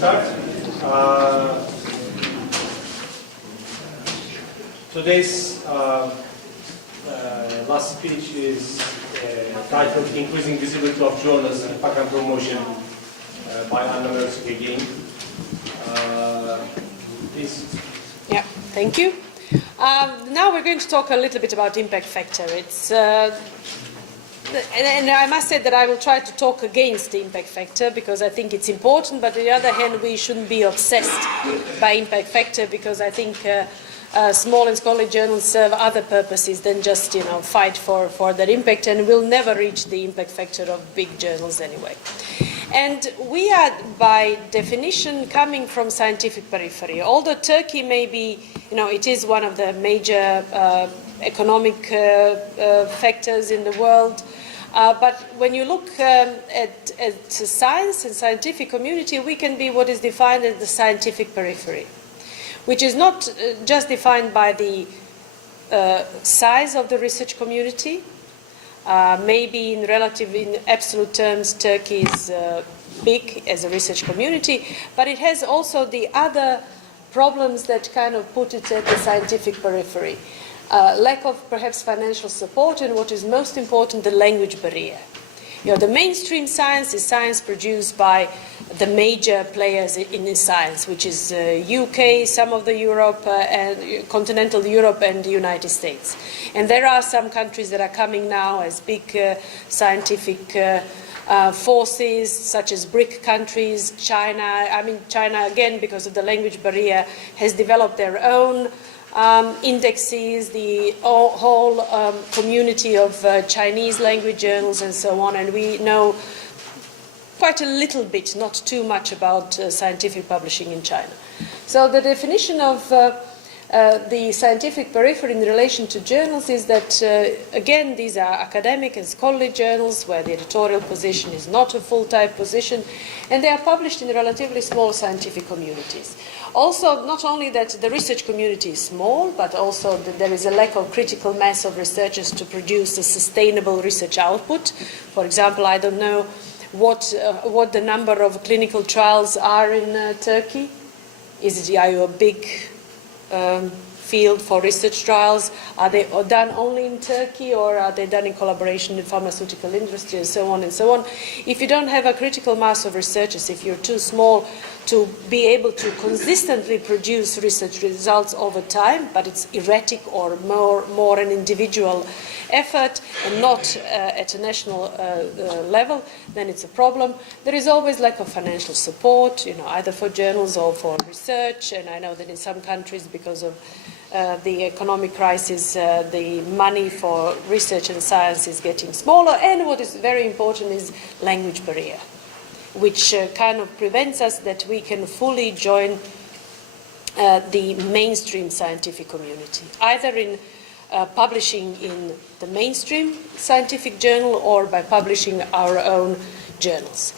start. Today's last speech is titled Increasing Visibility of Journals and Balkan Promotion by MARUŠIČ again. Please. Yeah, thank you. Now we're going to talk a little bit about impact factor. It's and I must say that I will try to talk against the impact factor because I think it's important, but on the other hand, we shouldn't be obsessed by impact factor because I think small and scholarly journals serve other purposes than just, fight for their impact, and will never reach the impact factor of big journals anyway. And we are, by definition, coming from scientific periphery. Although Turkey may be, it is one of the major economic factors in the world, but when you look at science and scientific community, we can be what is defined as the scientific periphery, which is not just defined by the size of the research community. Maybe in absolute terms, Turkey is big as a research community, but it has also the other problems that kind of put it at the scientific periphery. Lack of perhaps financial support, and what is most important, the language barrier. The mainstream science is science produced by the major players in science, which is UK, some of the Europe, and continental Europe and the United States. And there are some countries that are coming now as big scientific forces, such as BRIC countries, China. China, again, because of the language barrier, has developed their own indexes, the whole community of Chinese language journals and so on, and we know quite a little bit, not too much, about scientific publishing in China. So the definition of the scientific periphery in relation to journals is that, again, these are academic and scholarly journals where the editorial position is not a full-time position, and they are published in relatively small scientific communities. Also, not only that the research community is small, but also that there is a lack of critical mass of researchers to produce a sustainable research output. For example, I don't know what the number of clinical trials are in Turkey. Are you a big field for research trials? Are they done only in Turkey, or are they done in collaboration with pharmaceutical industry, and so on and so on? If you don't have a critical mass of researchers, if you're too small to be able to consistently produce research results over time, but it's erratic or more an individual effort and not at a national level, then it's a problem. There is always lack of financial support, either for journals or for research, and I know that in some countries, because of the economic crisis, the money for research and science is getting smaller, and what is very important is language barrier, which kind of prevents us that we can fully join the mainstream scientific community, either in publishing in the mainstream scientific journal or by publishing our own journals.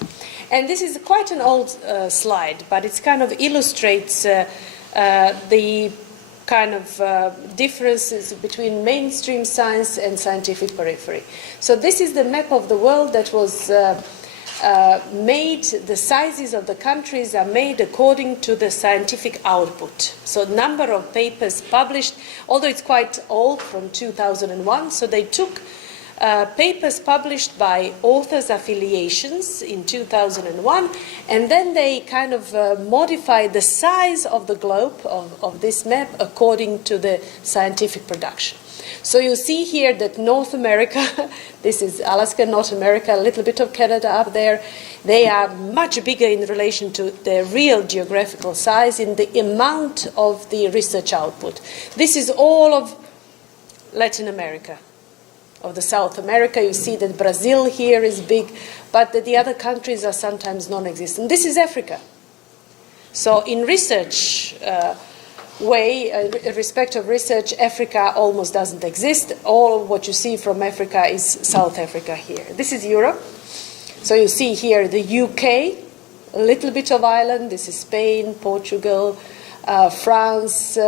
And this is quite an old slide, but it kind of illustrates the kind of differences between mainstream science and scientific periphery. So this is the map of the world that was made. The sizes of the countries are made according to the scientific output. So number of papers published, although it's quite old, from 2001, so they took papers published by authors' affiliations in 2001, and then they kind of modified the size of the globe of this map according to the scientific production. So you see here that North America, this is Alaska, North America, a little bit of Canada up there, they are much bigger in relation to their real geographical size in the amount of the research output. This is all of Latin America. Of the South America, you see that Brazil here is big, but the other countries are sometimes non-existent. This is Africa. So in research respect of research, Africa almost doesn't exist. All what you see from Africa is South Africa here. This is Europe. So you see here the UK, a little bit of Ireland. This is Spain, Portugal, France,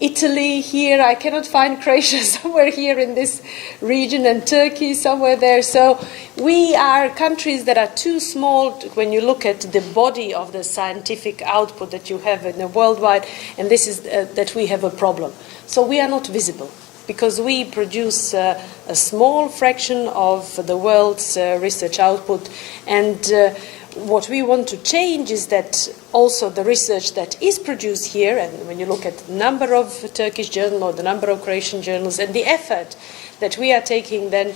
Italy here. I cannot find Croatia somewhere here in this region, and Turkey somewhere there. So we are countries that are too small when you look at the body of the scientific output that you have in the worldwide, and this is that we have a problem. So we are not visible because we produce a small fraction of the world's research output, and what we want to change is that also the research that is produced here, and when you look at the number of Turkish journals or the number of Croatian journals and the effort that we are taking, then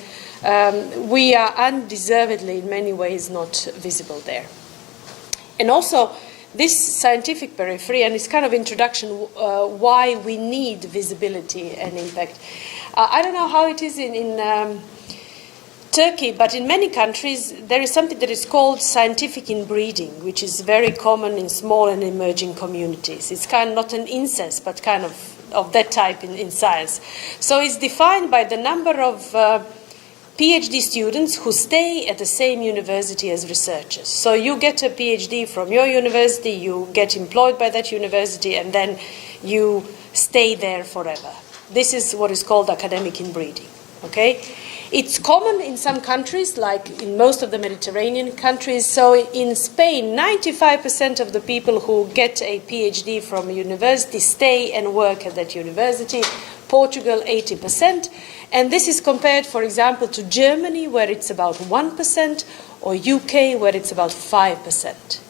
we are undeservedly in many ways not visible there. And also this scientific periphery and this kind of introduction why we need visibility and impact. I don't know how it is in Turkey, but in many countries there is something that is called scientific inbreeding, which is very common in small and emerging communities. It's kind of not an incest, but kind of that type in science. So it's defined by the number of PhD students who stay at the same university as researchers. So you get a PhD from your university, you get employed by that university, and then you stay there forever. This is what is called academic inbreeding. Okay? It's common in some countries, like in most of the Mediterranean countries. So in Spain, 95% of the people who get a PhD from a university stay and work at that university. Portugal, 80%. And this is compared, for example, to Germany, where it's about 1%, or UK, where it's about 5%.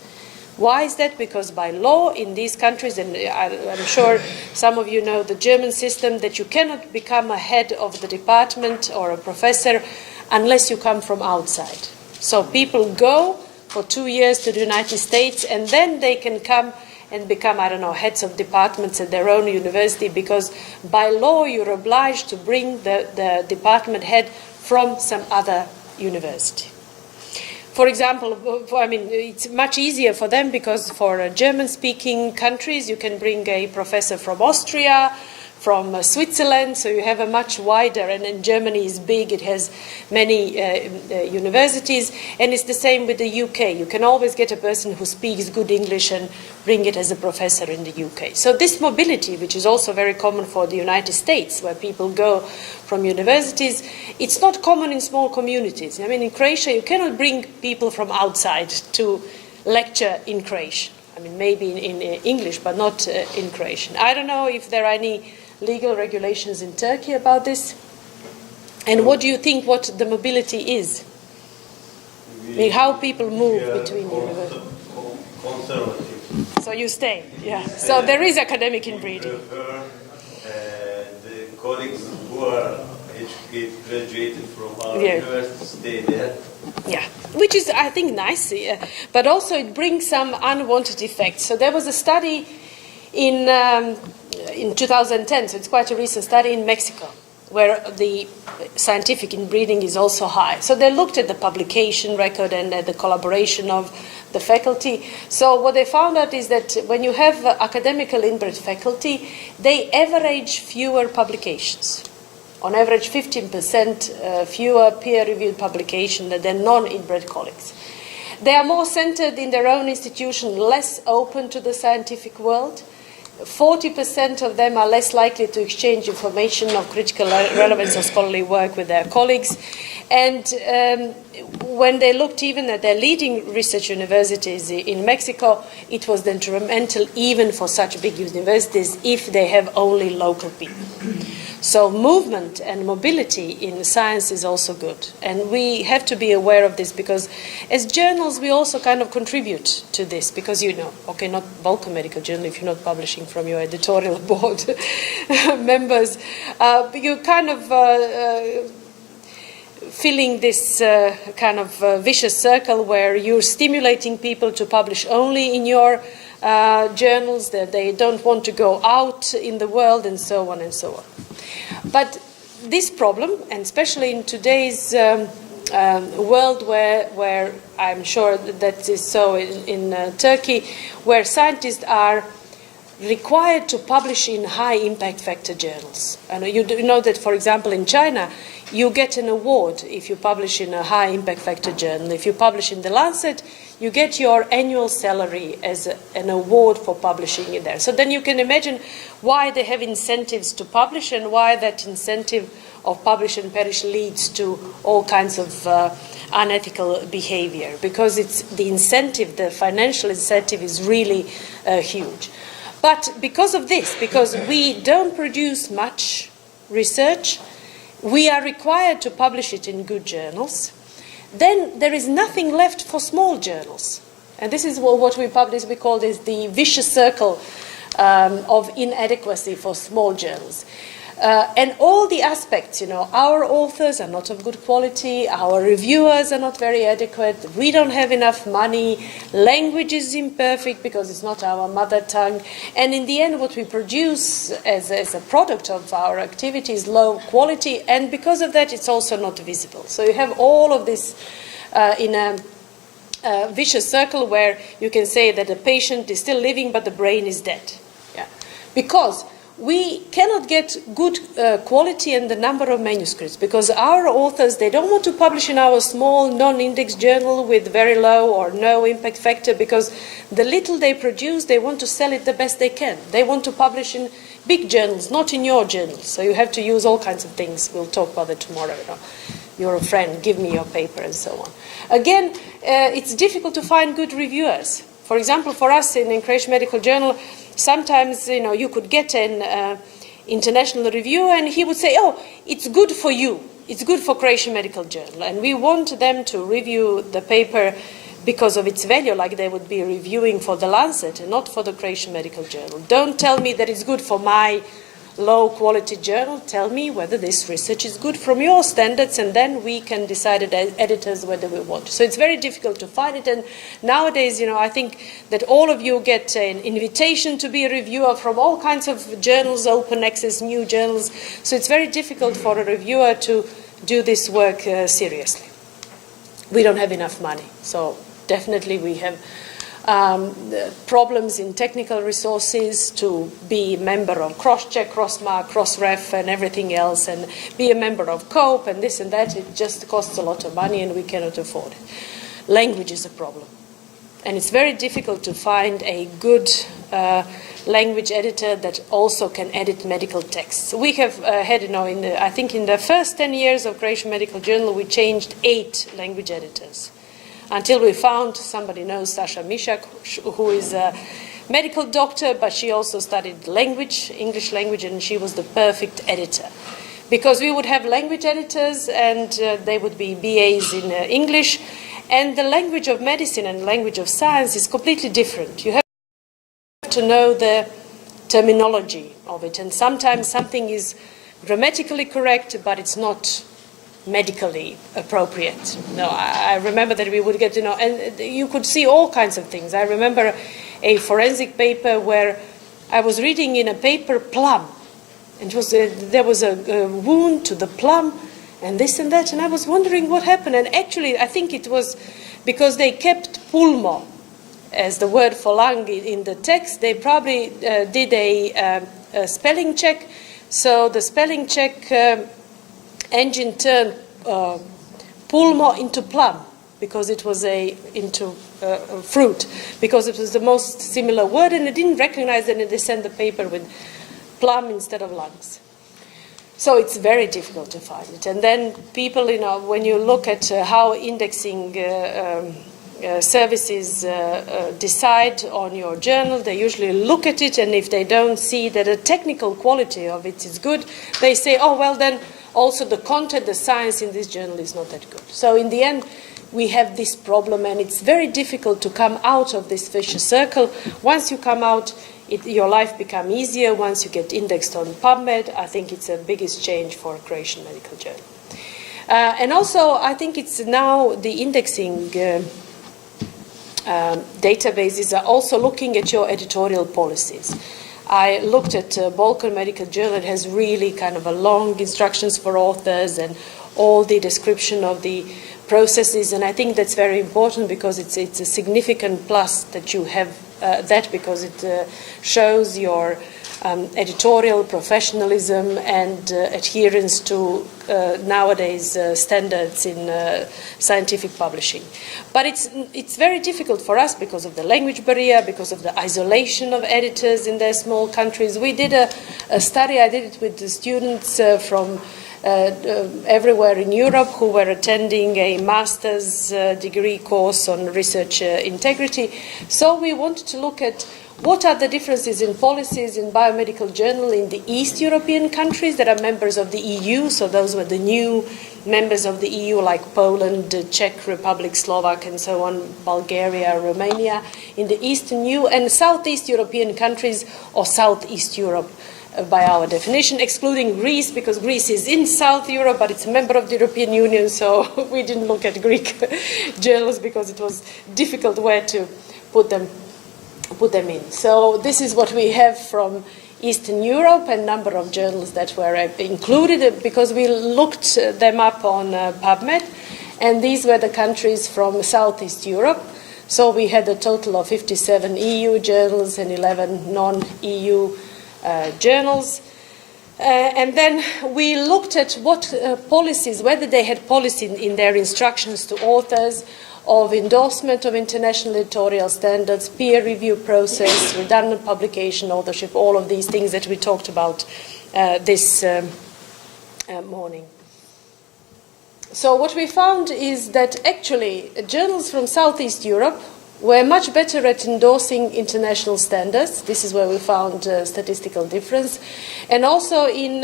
Why is that? Because by law in these countries, and I'm sure some of you know the German system, that you cannot become a head of the department or a professor unless you come from outside. So people go for 2 years to the United States, and then they can come and become, I don't know, heads of departments at their own university, because by law you're obliged to bring the department head from some other university. For example, I mean, it's much easier for them because for German-speaking countries, you can bring a professor from Austria, from Switzerland, so you have a much wider, and Germany is big, it has many universities, and it's the same with the UK. You can always get a person who speaks good English and bring it as a professor in the UK. So this mobility, which is also very common for the United States, where people go from universities, it's not common in small communities. I mean, in Croatia, you cannot bring people from outside to lecture in Croatian. I mean, maybe in English, but not in Croatian. I don't know if there are any legal regulations in Turkey about this. And what do you think what the mobility is? I mean, how people move between universities? Conservative. So you stay, yeah. So there is academic inbreeding. The colleagues who are graduated from our university stay there. Yeah, which is, I think, nice, but also it brings some unwanted effects. So there was a study in 2010, so it's quite a recent study in Mexico, where the scientific inbreeding is also high. So they looked at the publication record and the collaboration of the faculty. So what they found out is that when you have academically inbred faculty, they average fewer publications. On average, 15% fewer peer-reviewed publications than non-inbred colleagues. They are more centered in their own institution, less open to the scientific world. 40% of them are less likely to exchange information of critical relevance or scholarly work with their colleagues. And when they looked even at their leading research universities in Mexico, it was detrimental even for such big universities if they have only local people. So movement and mobility in science is also good. And we have to be aware of this because as journals, we also kind of contribute to this because, you know, okay, not Balkan Medical Journal if you're not publishing from your editorial board members, but you kind of filling this kind of vicious circle where you're stimulating people to publish only in your journals, that they don't want to go out in the world and so on and so on. But this problem, and especially in today's world where I'm sure that is so in Turkey, where scientists are required to publish in high impact factor journals. And you know that, for example, in China, you get an award if you publish in a high impact factor journal. If you publish in The Lancet, you get your annual salary as an award for publishing in there. So then you can imagine why they have incentives to publish and why that incentive of publish and perish leads to all kinds of unethical behavior, because it's the incentive, the financial incentive is really huge. But because of this, because we don't produce much research, we are required to publish it in good journals, then there is nothing left for small journals. And this is what we publish, we call this the vicious circle of inadequacy for small journals. And all the aspects, you know, our authors are not of good quality, our reviewers are not very adequate, we don't have enough money, language is imperfect because it's not our mother tongue, and in the end what we produce as a product of our activity is low quality, and because of that it's also not visible. So you have all of this in a vicious circle where you can say that the patient is still living but the brain is dead. Yeah. Because we cannot get good quality and the number of manuscripts, because our authors, they don't want to publish in our small non-index journal with very low or no impact factor, because the little they produce, they want to sell it the best they can. They want to publish in big journals, not in your journals. So you have to use all kinds of things. We'll talk about it tomorrow. You know. You're a friend, give me your paper, and so on. Again, it's difficult to find good reviewers. For example, for us in Croatian Medical Journal, sometimes, you know, you could get an international review and he would say, oh, it's good for you. It's good for Croatian Medical Journal. And we want them to review the paper because of its value, like they would be reviewing for the Lancet and not for the Croatian Medical Journal. Don't tell me that it's good for my low-quality journal. Tell me whether this research is good from your standards, and then we can decide as editors whether we want. So it's very difficult to find it, and nowadays, you know, I think that all of you get an invitation to be a reviewer from all kinds of journals, open access, new journals, so it's very difficult for a reviewer to do this work seriously. We don't have enough money, so definitely we have problems in technical resources to be a member of Crosscheck, Crossmark, Crossref and everything else, and be a member of COPE and this and that. It just costs a lot of money and we cannot afford it. Language is a problem. And it's very difficult to find a good language editor that also can edit medical texts. We have had, you know, I think in the first 10 years of Croatian Medical Journal, we changed 8 language editors. Until we found, somebody knows Sasha Mishak, who is a medical doctor, but she also studied language, English language, and she was the perfect editor. Because we would have language editors, and they would be BAs in English, and the language of medicine and language of science is completely different. You have to know the terminology of it, and sometimes something is grammatically correct, but it's not medically appropriate. No, I remember that we would get, you know, and you could see all kinds of things. I remember a forensic paper where I was reading in a paper plum, and it was there was a wound to the plum, and this and that, and I was wondering what happened. And actually, I think it was because they kept pulmo as the word for lung in the text. They probably did a spelling check. So the spelling check engine turned pulmo into plum because it was into fruit, because it was the most similar word, and it didn't recognize it, and they sent the paper with plum instead of lungs. So it's very difficult to find it. And then people, you know, when you look at how indexing services decide on your journal, they usually look at it, and if they don't see that the technical quality of it is good, they say, oh, well, then also the content, the science in this journal is not that good. So in the end, we have this problem, and it's very difficult to come out of this vicious circle. Once you come out, your life becomes easier. Once you get indexed on PubMed, I think it's the biggest change for Croatian Medical Journal. And also, I think it's now the indexing databases are also looking at your editorial policies. I looked at Balkan Medical Journal. It has really kind of a long instructions for authors and all the description of the processes, and I think that's very important because it's a significant plus that you have that, because it shows your editorial professionalism and adherence to nowadays standards in scientific publishing. But it's very difficult for us because of the language barrier, because of the isolation of editors in their small countries. We did a study, I did it with the students from everywhere in Europe who were attending a master's degree course on research integrity. So we wanted to look at what are the differences in policies in biomedical journal in the East European countries that are members of the EU. So those were the new members of the EU like Poland, Czech Republic, Slovak and so on, Bulgaria, Romania, in the Eastern EU and Southeast European countries or Southeast Europe by our definition, excluding Greece, because Greece is in South Europe, but it's a member of the European Union, so we didn't look at Greek journals because it was difficult where to put them in. So this is what we have from Eastern Europe, and number of journals that were included, because we looked them up on PubMed, and these were the countries from Southeast Europe. So we had a total of 57 EU journals and 11 non-EU journals. And then we looked at what policies, whether they had policy in their instructions to authors of endorsement of international editorial standards, peer review process, redundant publication, authorship, all of these things that we talked about this morning. So what we found is that actually journals from Southeast Europe were much better at endorsing international standards. This is where we found statistical difference. And also in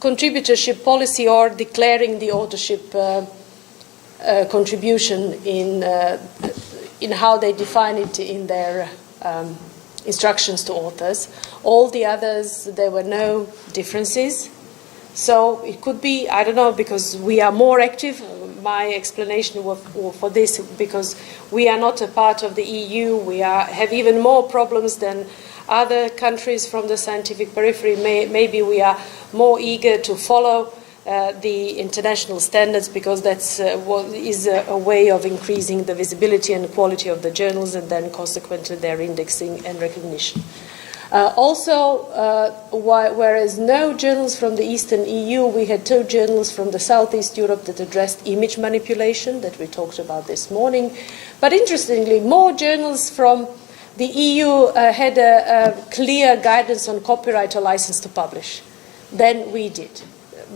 contributorship policy or declaring the authorship contribution in how they define it in their instructions to authors. All the others, there were no differences. So it could be, I don't know, because we are more active. My explanation for this, because we are not a part of the EU, we have even more problems than other countries from the scientific periphery. Maybe we are more eager to follow the international standards because that's what is a way of increasing the visibility and quality of the journals and then consequently their indexing and recognition. Whereas no journals from the Eastern EU, we had 2 journals from the Southeast Europe that addressed image manipulation that we talked about this morning. But interestingly, more journals from the EU had a clear guidance on copyright or license to publish than we did.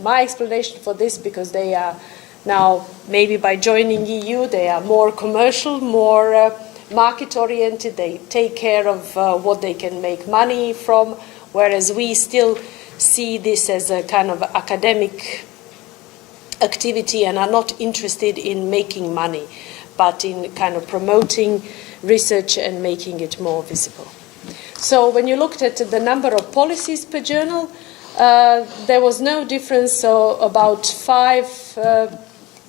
My explanation for this, because they are now, maybe by joining EU, they are more commercial, more market-oriented, they take care of what they can make money from, whereas we still see this as a kind of academic activity and are not interested in making money, but in kind of promoting research and making it more visible. So when you looked at the number of policies per journal, there was no difference, so about 5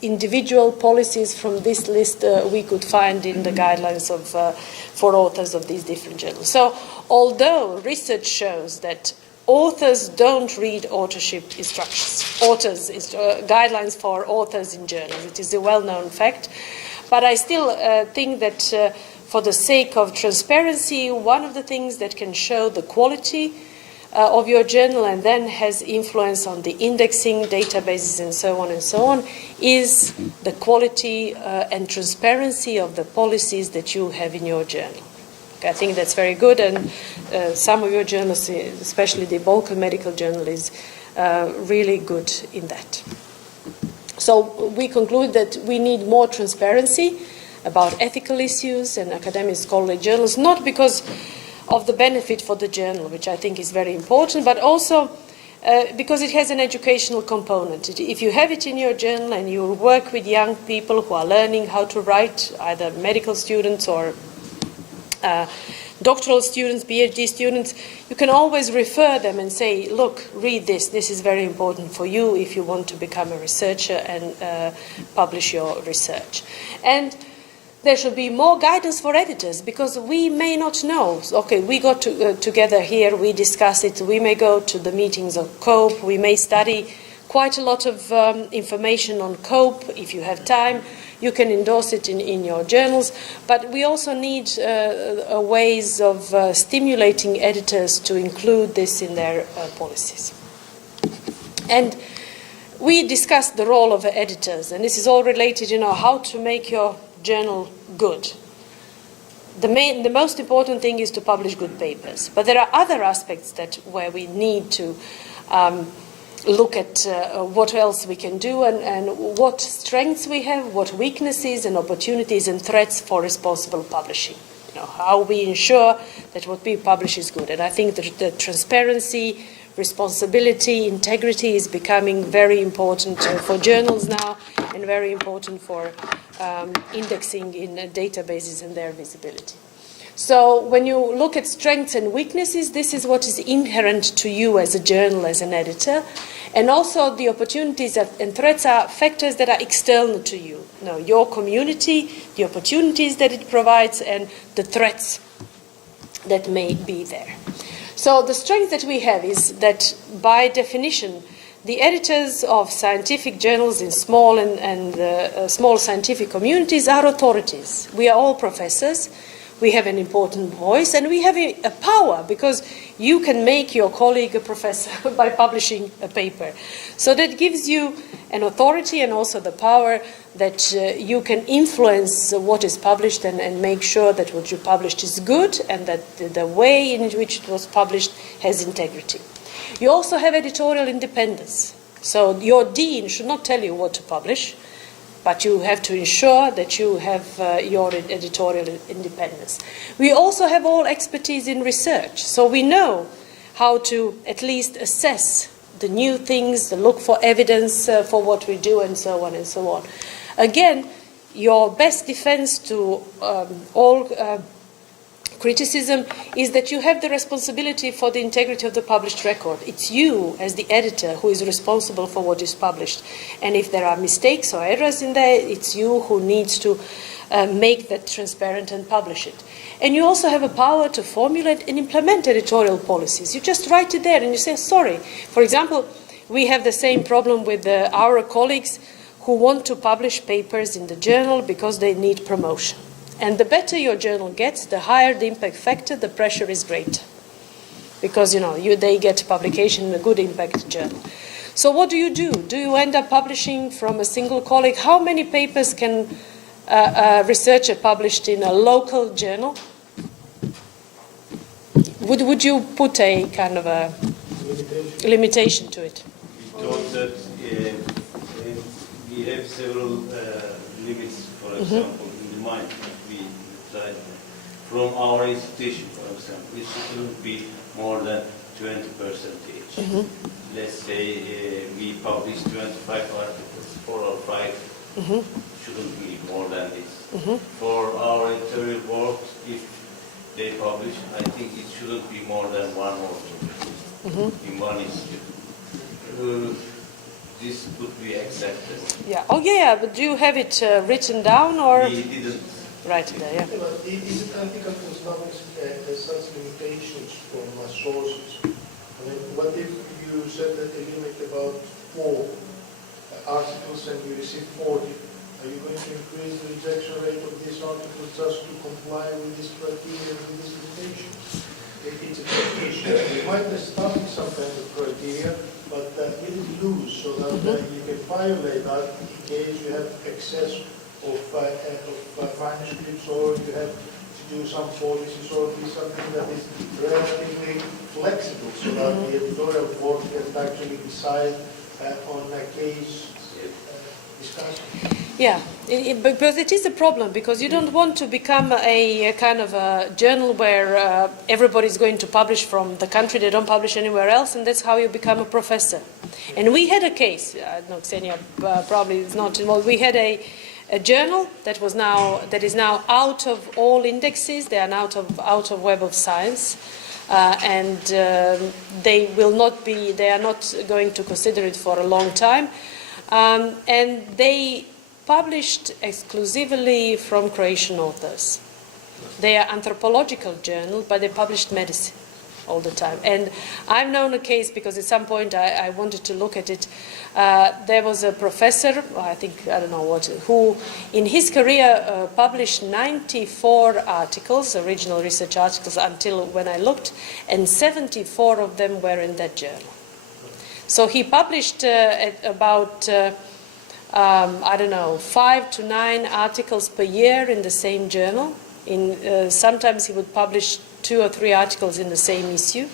individual policies from this list we could find in the guidelines for authors of these different journals. So although research shows that authors don't read authorship instructions, guidelines for authors in journals, it is a well-known fact, but I still think that for the sake of transparency, one of the things that can show the quality of your journal and then has influence on the indexing, databases and so on, is the quality and transparency of the policies that you have in your journal. Okay, I think that's very good, and some of your journals, especially the Balkan Medical Journal, is really good in that. So we conclude that we need more transparency about ethical issues and academic scholarly journals, not because of the benefit for the journal, which I think is very important, but also because it has an educational component. If you have it in your journal and you work with young people who are learning how to write, either medical students or doctoral students, PhD students, you can always refer them and say, look, read this. This is very important for you if you want to become a researcher and publish your research. And there should be more guidance for editors, because we may not know. Okay, we got together here, we discuss it, we may go to the meetings of COPE, we may study quite a lot of information on COPE if you have time. you can endorse it in your journals, but we also need ways of stimulating editors to include this in their policies. And we discussed the role of editors, and this is all related, how to make your journal good. The most important thing is to publish good papers, but there are other aspects where we need to look at what else we can do and what strengths we have, what weaknesses and opportunities and threats for responsible publishing. How we ensure that what we publish is good. And I think that the transparency, responsibility, integrity is becoming very important for journals now and very important for indexing in databases and their visibility. So when you look at strengths and weaknesses, this is what is inherent to you as a journal, as an editor. And also the opportunities and threats are factors that are external to you. Your community, the opportunities that it provides, and the threats that may be there. So the strength that we have is that, by definition, the editors of scientific journals in small and small scientific communities are authorities. We are all professors. We have an important voice, and we have a power, because you can make your colleague a professor by publishing a paper. So that gives you an authority and also the power that you can influence what is published and make sure that what you published is good and that the way in which it was published has integrity. You also have editorial independence. So your dean should not tell you what to publish, but you have to ensure that you have your editorial independence. We also have all expertise in research, so we know how to at least assess the new things, to look for evidence for what we do, and so on and so on. Again, your best defense to all criticism is that you have the responsibility for the integrity of the published record. It's you, as the editor, who is responsible for what is published. And if there are mistakes or errors in there, it's you who needs to make that transparent and publish it. And you also have a power to formulate and implement editorial policies. You just write it there and you say, sorry. For example, we have the same problem with our colleagues who want to publish papers in the journal because they need promotion. And the better your journal gets, the higher the impact factor, the pressure is greater. Because, they get publication in a good impact journal. So what do? Do you end up publishing from a single colleague? How many papers can a researcher published in a local journal? Would you put a kind of a limitation to it? We thought that we have several limits, for example, in the mind. From our institution, for example, it shouldn't be more than 20%. Let's say we publish 25 articles, 4 or 5, shouldn't be more than this. For our editorial board, if they publish, I think it shouldn't be more than 1 or 2 in one institute. This could be accepted. Yeah. Oh, yeah. But do you have it written down, or? We didn't. Right there, yeah. But is it ethical to establish such limitations from sources? I mean, what if you set a limit about 4 articles and you receive 40? Are you going to increase the rejection rate of these articles just to comply with this criteria and with these limitations? It's a tricky issue. You might establish some kind of criteria, but it is loose so that you can violate that in case you have excess of manuscripts, or you have to do some policies, or be something that is relatively flexible so that the editorial board can actually decide on a case discussion. Yeah, because it is a problem, because you don't want to become a kind of a journal where everybody's going to publish from the country, they don't publish anywhere else, and that's how you become a professor. And we had a case, no, Ksenia probably is not involved, we had a journal that is now out of all indexes. They are now out of Web of Science, and they are not going to consider it for a long time. And they published exclusively from Croatian authors. They are anthropological journal, but they published medicine. all the time. And I've known a case, because at some point I wanted to look at it. There was a professor, I don't know what, who in his career published 94 articles, original research articles, until when I looked, and 74 of them were in that journal. So he published about, I don't know, 5 to 9 articles per year in the same journal. Sometimes he would publish 2 or 3 articles in the same issue.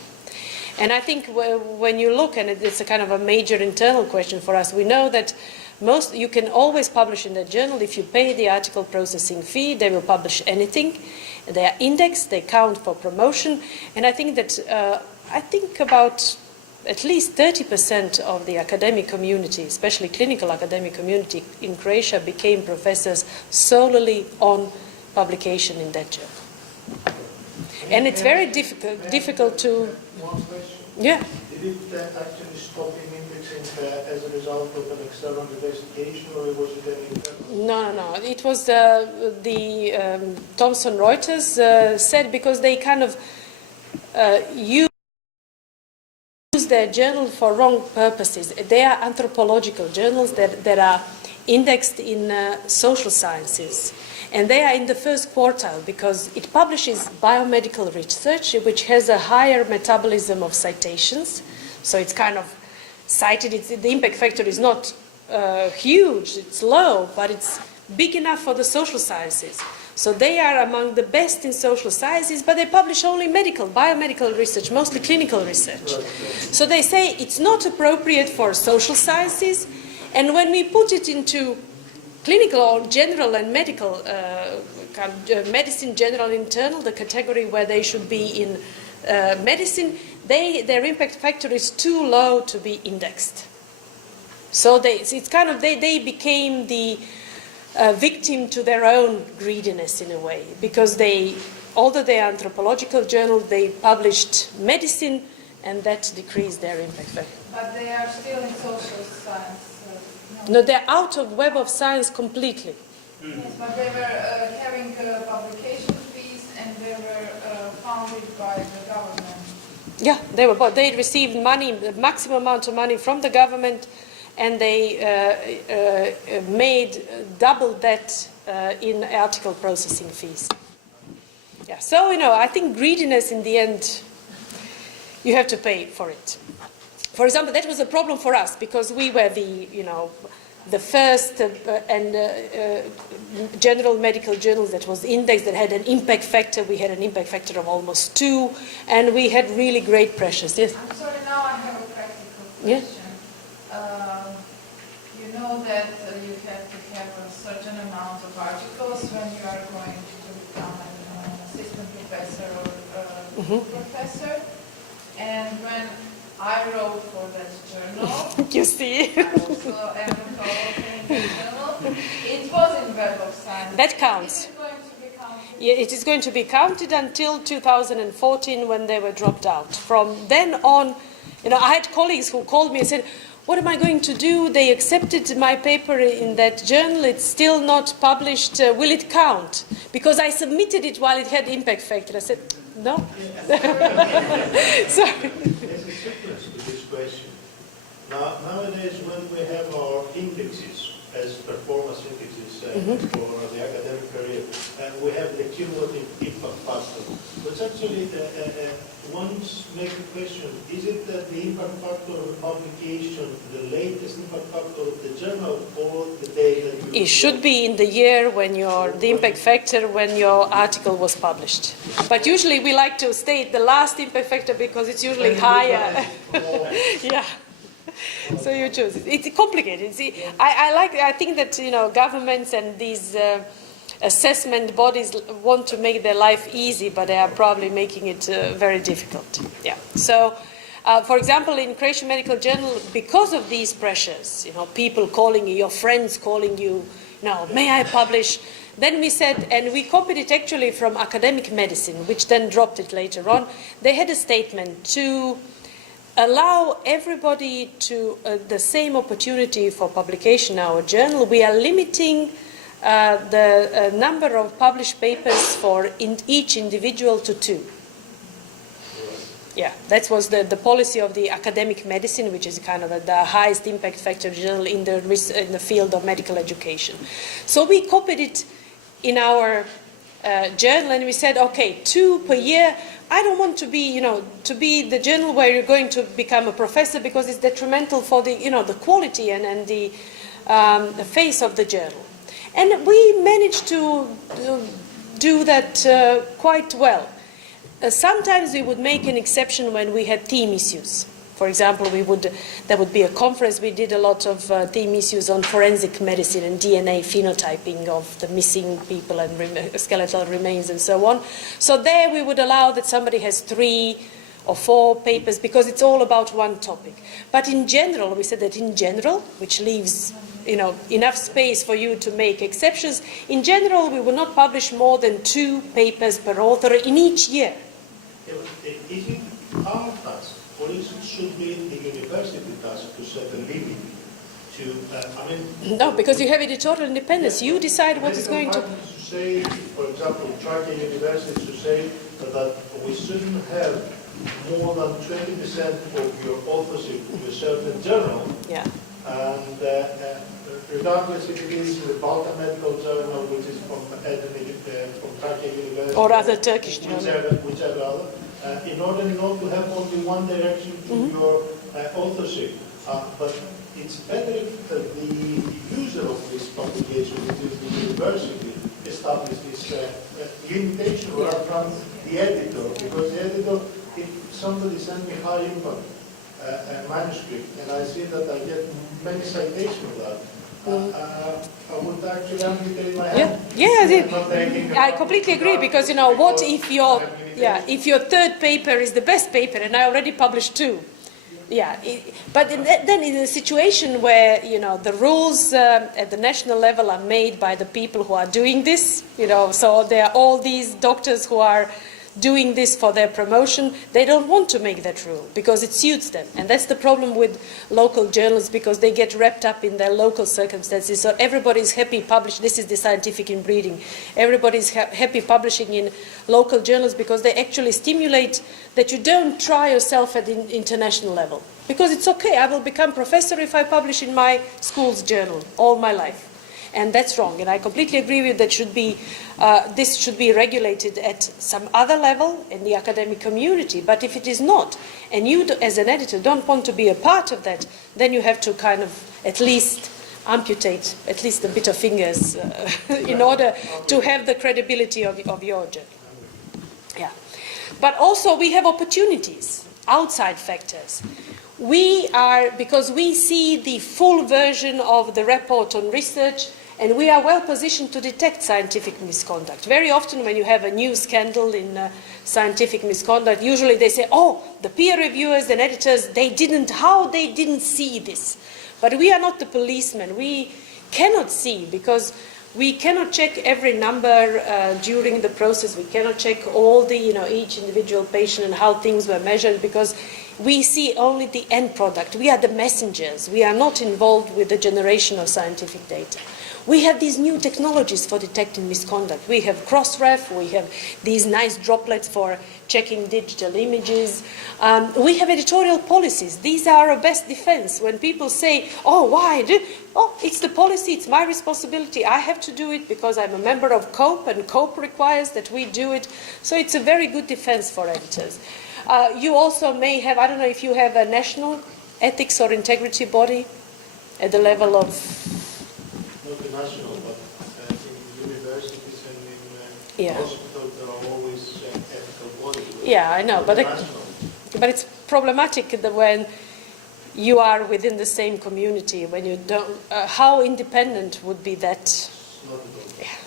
And I think when you look, and it's a kind of a major internal question for us, we know that you can always publish in that journal. If you pay the article processing fee, they will publish anything. They are indexed, they count for promotion. And I think that, about at least 30% of the academic community, especially clinical academic community in Croatia, became professors solely on publication in that journal. And it's very difficult to... One question. Yeah. Did it actually stop in indexing as a result of an external investigation, or was it an internal? No. It was the Thomson Reuters said, because they kind of use their journal for wrong purposes. They are anthropological journals that are indexed in social sciences. And they are in the first quartile because it publishes biomedical research, which has a higher metabolism of citations. So it's kind of cited. The impact factor is not huge, it's low, but it's big enough for the social sciences. So they are among the best in social sciences, but they publish only biomedical research, mostly clinical research. So they say it's not appropriate for social sciences, and when we put it into clinical or general and medical, medicine, general, internal, the category where they should be in medicine, their impact factor is too low to be indexed. So they became the victim to their own greediness in a way, because although they are anthropological journals, they published medicine, and that decreased their impact factor. But they are still in social science. No, they're out of Web of Science completely. Yes, but they were having publication fees, and they were funded by the government. Yeah, they received money, the maximum amount of money from the government, and they made double that in article processing fees. Yeah, so I think greediness in the end, you have to pay for it. For example, that was a problem for us because we were the first general medical journals that was indexed, that had an impact factor. We had an impact factor of almost 2, and we had really great pressures. Yes? I'm sorry, now I have a practical question. Yeah. You know that you have to have a certain amount of articles when you are going to become an assistant professor or professor. And when I wrote for that journal, You see? I also am a co-author in the journal. It was in Web of Science. That counts. Is it going to be counted? Yeah, it is going to be counted until 2014 when they were dropped out. From then on, I had colleagues who called me and said, what am I going to do? They accepted my paper in that journal. It's still not published. Will it count? Because I submitted it while it had impact factor. I said, no. Sorry. There's a sequence to this question. Nowadays, when we have our indexes as performance indexes for the academic career, and we have the cumulative impact factor, but actually one's make a question, is it that the impact factor of the publication, the latest impact factor of the journal, or the day that you... It should be in the year when the impact factor when your article was published. But usually we like to state the last impact factor because it's usually higher. Yeah. So you choose it. It's complicated. See, I think that governments and these assessment bodies want to make their life easy, but they are probably making it very difficult. Yeah. So, for example, in Croatian Medical Journal, because of these pressures, people calling you, your friends calling you, may I publish? Then we said, and we copied it actually from Academic Medicine, which then dropped it later on. They had a statement to allow everybody to the same opportunity for publication in our journal. We are limiting the number of published papers for each individual to 2. Yeah, that was the policy of the academic medicine, which is kind of the highest impact factor journal in the field of medical education. So we copied it in our journal, and we said, okay, 2 per year. I don't want to be, to be the journal where you're going to become a professor, because it's detrimental for the, the quality and the face of the journal. And we managed to do that quite well. Sometimes we would make an exception when we had theme issues. For example, there would be a conference. We did a lot of theme issues on forensic medicine and DNA phenotyping of the missing people and skeletal remains and so on. So there we would allow that somebody has 3 or 4 papers, because it's all about one topic. But in general, we said that in general, which leaves enough space for you to make exceptions. In general, we will not publish more than 2 papers per author in each year. Yeah, but is it our task, or is it should be the university task to set a limit to, No, because you have editorial independence. You decide what is going to... say, for example, Trakya University to say that we shouldn't have more than 20% of your authorship in a certain journal. Yeah. And regardless if it is the Balkan Medical Journal, which is from Edirne, from Trakya University, or other Turkish journals, whichever other, in order not to have only one direction to your authorship. But it's better if the user of this publication, which is the university, establishes this limitation rather than the editor, because the editor, if somebody sends me high impact a manuscript, and I see that I get many citations of that, I would actually amputate my hand. I completely agree, because what if your 3rd paper is the best paper and I already published 2? Yeah, but then in a situation where the rules at the national level are made by the people who are doing this, so there are all these doctors who are doing this for their promotion. They don't want to make that rule because it suits them. And that's the problem with local journals, because they get wrapped up in their local circumstances. So everybody's happy publishing. This is the scientific inbreeding. Everybody's happy publishing in local journals because they actually stimulate that you don't try yourself at the international level. Because it's okay, I will become professor if I publish in my school's journal all my life. And that's wrong. And I completely agree with that. This should be regulated at some other level in the academic community. But if it is not, and you as an editor don't want to be a part of that, then you have to kind of at least amputate at least a bit of fingers in order to have the credibility of your journal. Yeah. But also we have opportunities, outside factors. Because we see the full version of the report on research, and we are well positioned to detect scientific misconduct. Very often when you have a new scandal in scientific misconduct, usually they say, oh, the peer reviewers and editors, they didn't see this. But we are not the policemen. We cannot see, because we cannot check every number during the process. We cannot check all the, each individual patient and how things were measured, because we see only the end product. We are the messengers. We are not involved with the generation of scientific data. We have these new technologies for detecting misconduct. We have Crossref, we have these nice droplets for checking digital images. We have editorial policies. These are our best defense. When people say, oh, why? It's the policy, it's my responsibility. I have to do it because I'm a member of COPE, and COPE requires that we do it. So it's a very good defense for editors. You also may have, I don't know if you have a national ethics or integrity body at the level of... Not the national, but in universities and in hospitals there are always ethical bodies. Yeah, I know, but it's problematic that when you are within the same community, when you don't... how independent would be that?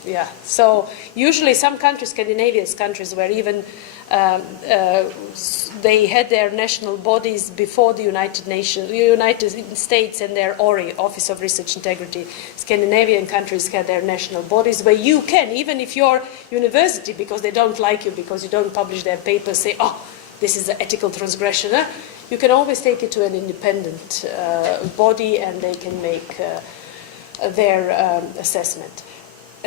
Yeah. So usually some countries, Scandinavian countries, where even they had their national bodies before the United States and their ORI, Office of Research Integrity. Scandinavian countries had their national bodies where you can, even if your university, because they don't like you, because you don't publish their papers, say, oh, this is an ethical transgression, you can always take it to an independent body and they can make their assessment.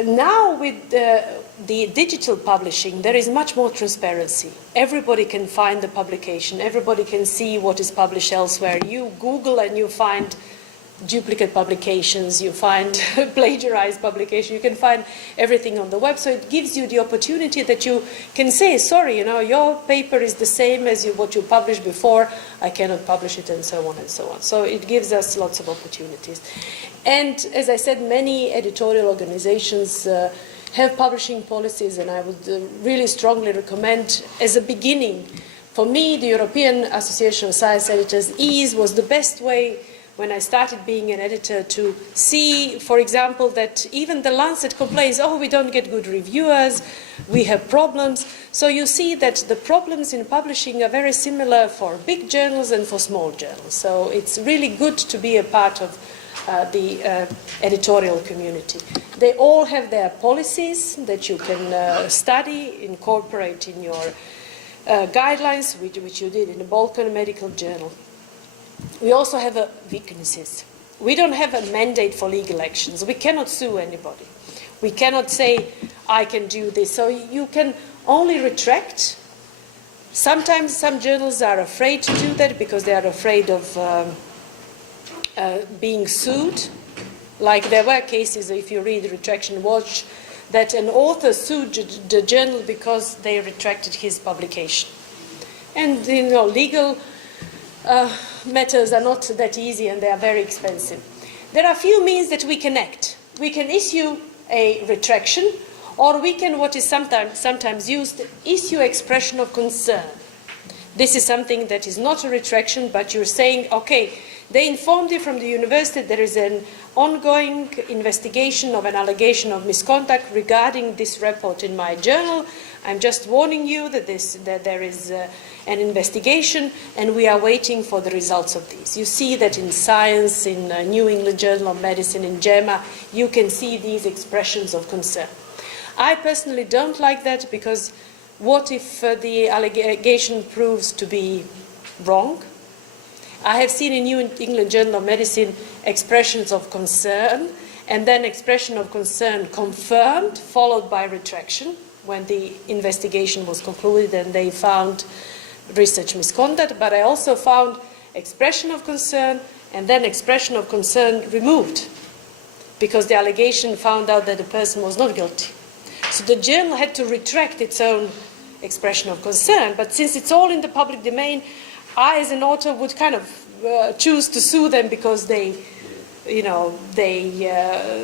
Now with the digital publishing, there is much more transparency. Everybody can find the publication. Everybody can see what is published elsewhere. You Google and you find duplicate publications, you find plagiarized publication, you can find everything on the web. So it gives you the opportunity that you can say, sorry, your paper is the same as what you published before, I cannot publish it, and so on and so on. So it gives us lots of opportunities. And as I said, many editorial organizations have publishing policies, and I would really strongly recommend, as a beginning, for me, the European Association of Science Editors, EASE, was the best way when I started being an editor to see, for example, that even the Lancet complains, oh, we don't get good reviewers, we have problems. So you see that the problems in publishing are very similar for big journals and for small journals. So it's really good to be a part of the editorial community. They all have their policies that you can study, incorporate in your guidelines, which you did in the Balkan Medical Journal. We also have weaknesses. We don't have a mandate for legal actions. We cannot sue anybody. We cannot say, I can do this. So you can only retract. Sometimes some journals are afraid to do that because they are afraid of being sued. Like there were cases, if you read Retraction Watch, that an author sued the journal because they retracted his publication. And legal matters are not that easy, and they are very expensive. There are few means that we can act. We can issue a retraction, or we can, what is sometimes used, issue expression of concern. This is something that is not a retraction, but you're saying, okay, they informed you from the university there is an ongoing investigation of an allegation of misconduct regarding this report in my journal. I'm just warning you that there is an investigation, and we are waiting for the results of these. You see that in Science, in New England Journal of Medicine, in JAMA, you can see these expressions of concern. I personally don't like that, because what if the allegation proves to be wrong? I have seen in New England Journal of Medicine expressions of concern, and then expression of concern confirmed, followed by retraction, when the investigation was concluded and they found research misconduct. But I also found expression of concern and then expression of concern removed, because the allegation found out that the person was not guilty. So the journal had to retract its own expression of concern. But since it's all in the public domain, I, as an author, would kind of choose to sue them because they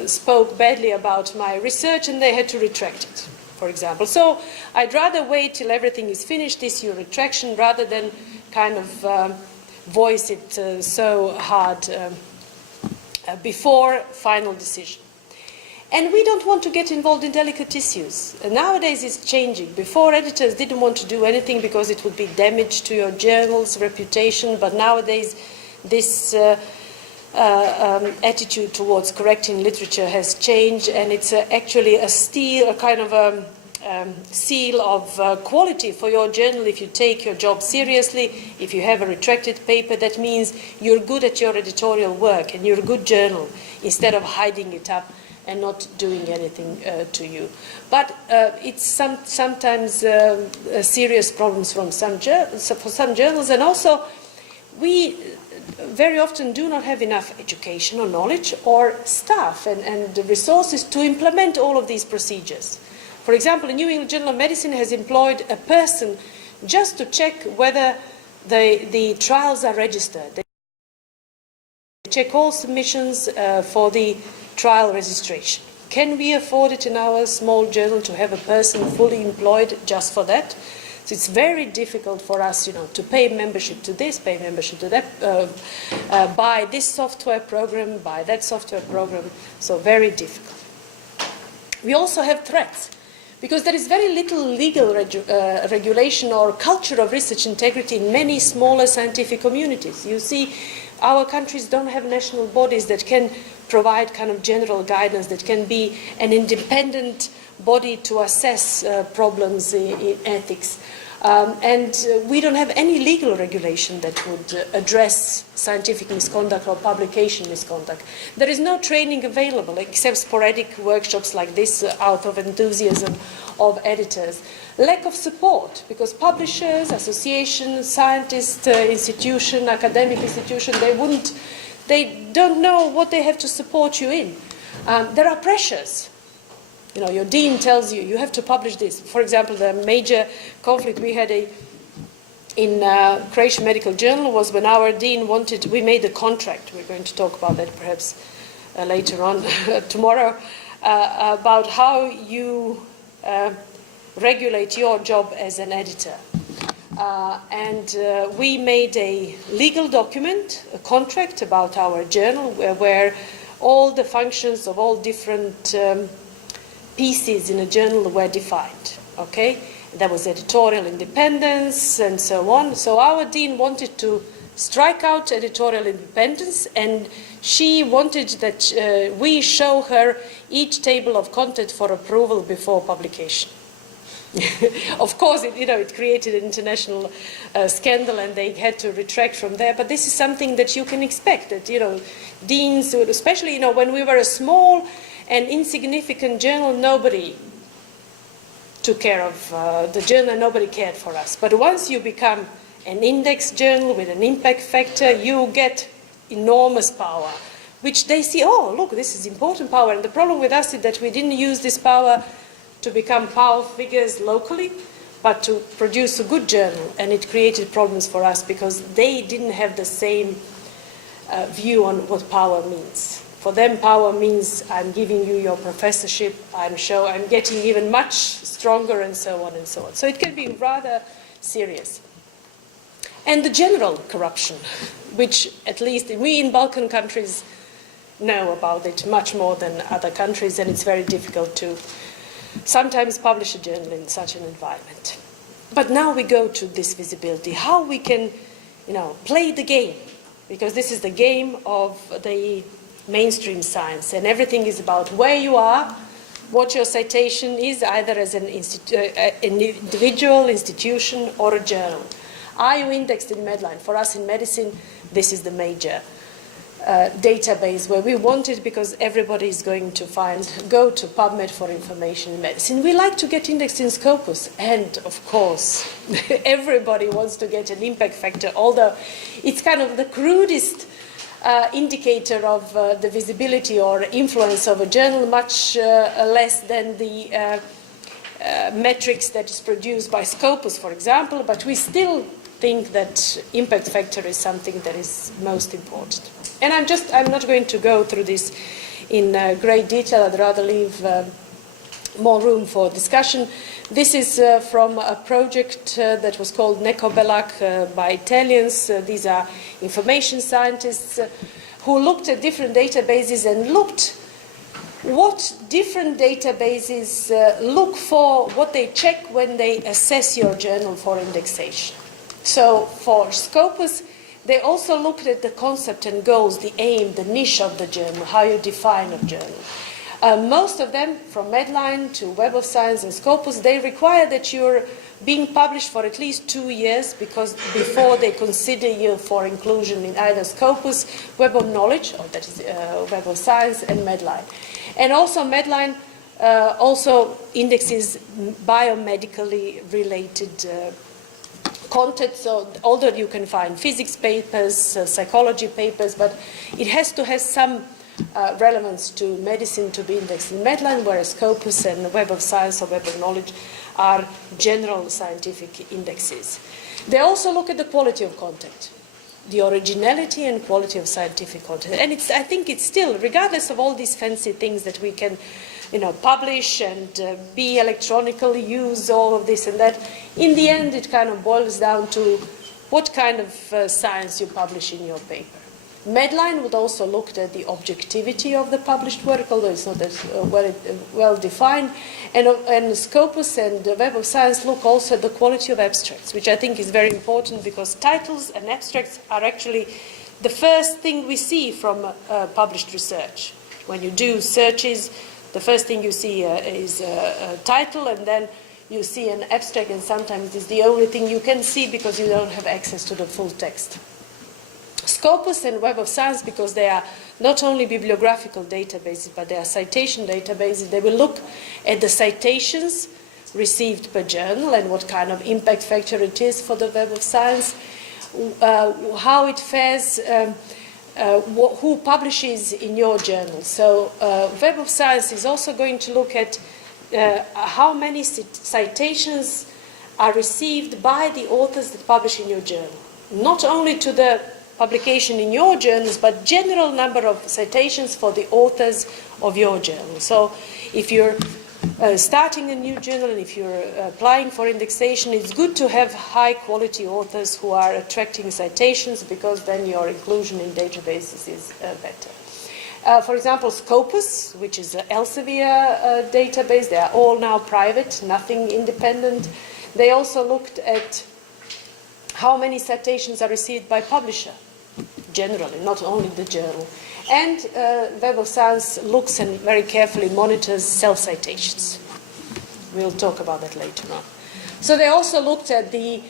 spoke badly about my research and they had to retract it, for example. So I'd rather wait till everything is finished, issue a retraction, rather than kind of voice it so hard before final decision. And we don't want to get involved in delicate issues. Nowadays it's changing. Before, editors didn't want to do anything because it would be damage to your journal's reputation, but nowadays this attitude towards correcting literature has changed, and it's actually a kind of a seal of quality for your journal. If you take your job seriously, if you have a retracted paper, that means you're good at your editorial work and you're a good journal, instead of hiding it up and not doing anything to you. But it's sometimes serious problems for some journals, and also we very often do not have enough education or knowledge or staff and the resources to implement all of these procedures. For example, the New England Journal of Medicine has employed a person just to check whether the trials are registered. They check all submissions for the trial registration. Can we afford it in our small journal to have a person fully employed just for that? So it's very difficult for us, to pay membership to this, pay membership to that, buy this software program, buy that software program. So very difficult. We also have threats, because there is very little legal regulation or culture of research integrity in many smaller scientific communities. You see, our countries don't have national bodies that can provide kind of general guidance, that can be an independent body to assess problems in ethics. We don't have any legal regulation that would address scientific misconduct or publication misconduct. There is no training available except sporadic workshops like this out of enthusiasm of editors. Lack of support, because publishers, associations, scientists, institution, academic institution, they don't know what they have to support you in. There are pressures. You know, your dean tells you, you have to publish this. For example, the major conflict we had in Croatian Medical Journal was when our dean wanted, we made a contract, we're going to talk about that perhaps later on tomorrow, about how you regulate your job as an editor. We made a legal document, a contract about our journal, where all the functions of all different pieces in a journal were defined, okay? There was editorial independence and so on. So our dean wanted to strike out editorial independence, and she wanted that we show her each table of content for approval before publication. Of course, it created an international scandal, and they had to retract from there. But this is something that you can expect, that, deans, especially, when we were a small and insignificant journal, nobody took care of the journal, nobody cared for us. But once you become an index journal with an impact factor, you get enormous power, which they see, oh, look, this is important power. And the problem with us is that we didn't use this power to become power figures locally, but to produce a good journal. And it created problems for us because they didn't have the same view on what power means. For them, power means I'm giving you your professorship, I'm getting even much stronger, and so on and so on. So it can be rather serious. And the general corruption, which at least we in Balkan countries know about it much more than other countries, and it's very difficult to sometimes publish a journal in such an environment. But now we go to this visibility, how we can, play the game, because this is the game of the mainstream science, and everything is about where you are, what your citation is, either as an individual, institution, or a journal. Are you indexed in Medline? For us in medicine, this is the major database where we want it, because everybody is going to go to PubMed for information in medicine. We like to get indexed in Scopus, and of course, everybody wants to get an impact factor, although it's kind of the crudest indicator of the visibility or influence of a journal, much less than the metrics that is produced by Scopus, for example, but we still think that impact factor is something that is most important. And I'm not going to go through this in great detail. I'd rather leave more room for discussion. This is from a project that was called Necobelac by Italians. These are information scientists who looked at different databases and looked what different databases look for, what they check when they assess your journal for indexation. So for Scopus, they also looked at the concept and goals, the aim, the niche of the journal, how you define a journal. Most of them, from Medline to Web of Science and Scopus, they require that you're being published for at least 2 years, because before they consider you for inclusion in either Scopus, Web of Knowledge, or that is Web of Science, and Medline. And also Medline also indexes biomedically related content, so although you can find physics papers, psychology papers, but it has to have some relevance to medicine to be indexed in Medline, whereas Scopus and Web of Science or Web of Knowledge are general scientific indexes. They also look at the quality of content, the originality and quality of scientific content. And I think it's still, regardless of all these fancy things that we can publish and be electronically, use all of this and that, in the end it kind of boils down to what kind of science you publish in your paper. Medline would also look at the objectivity of the published work, although it's not as well defined. And Scopus and Web of Science look also at the quality of abstracts, which I think is very important, because titles and abstracts are actually the first thing we see from published research. When you do searches, the first thing you see is a title, and then you see an abstract, and sometimes it's the only thing you can see because you don't have access to the full text. Scopus and Web of Science, because they are not only bibliographical databases, but they are citation databases. They will look at the citations received per journal and what kind of impact factor it is for the Web of Science, how it fares, who publishes in your journal. So Web of Science is also going to look at how many citations are received by the authors that publish in your journal. Not only to the publication in your journals, but general number of citations for the authors of your journal. So if you're starting a new journal and if you're applying for indexation, it's good to have high quality authors who are attracting citations, because then your inclusion in databases is better. For example, Scopus, which is an Elsevier database, they are all now private, nothing independent. They also looked at how many citations are received by publisher, generally, not only the journal. And Web of Science looks and very carefully monitors self-citations. We'll talk about that later on. So they also looked at the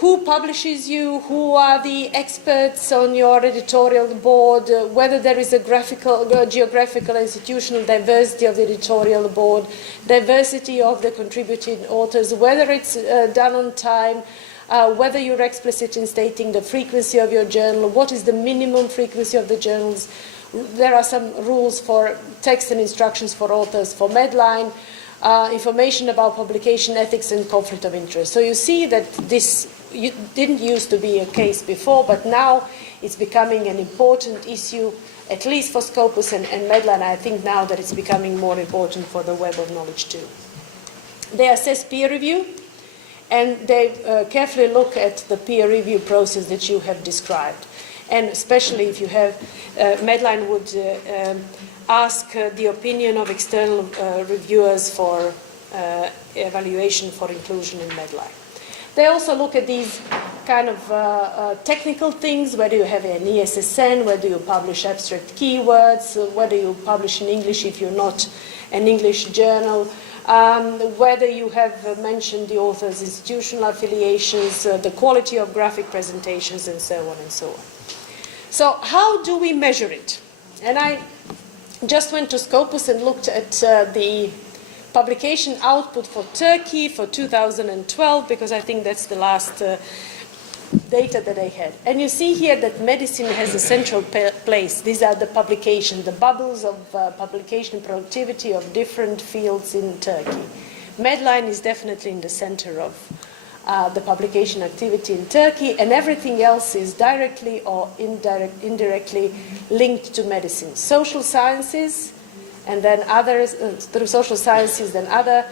who publishes you, who are the experts on your editorial board, whether there is a geographical institutional diversity of the editorial board, diversity of the contributing authors, whether it's done on time, whether you're explicit in stating the frequency of your journal, what is the minimum frequency of the journals. There are some rules for text and instructions for authors for Medline, information about publication ethics and conflict of interest. So you see that this didn't used to be a case before, but now it's becoming an important issue, at least for Scopus and Medline. I think now that it's becoming more important for the Web of Knowledge too. They assess peer review, and they carefully look at the peer review process that you have described. And especially if you have, Medline would ask the opinion of external reviewers for evaluation for inclusion in Medline. They also look at these kind of technical things, whether you have an ESSN, whether you publish abstract keywords, whether you publish in English if you're not an English journal, whether you have mentioned the author's institutional affiliations, the quality of graphic presentations, and so on and so on. So how do we measure it? And I just went to Scopus and looked at the publication output for Turkey for 2012, because I think that's the last data that I had. And you see here that medicine has a central place. These are the publications, the bubbles of publication productivity of different fields in Turkey. Medline is definitely in the center of the publication activity in Turkey, and everything else is directly or indirectly linked to medicine. Social sciences, and then others, through social sciences, then others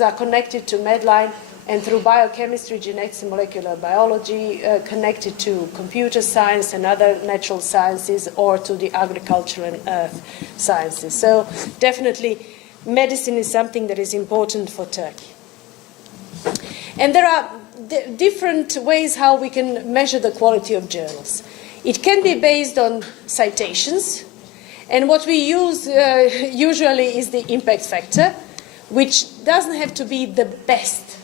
are connected to Medline, and through biochemistry, genetics, and molecular biology, connected to computer science and other natural sciences, or to the agriculture and earth sciences. So definitely medicine is something that is important for Turkey. And there are different ways how we can measure the quality of journals. It can be based on citations, and what we use usually is the impact factor, which doesn't have to be the best.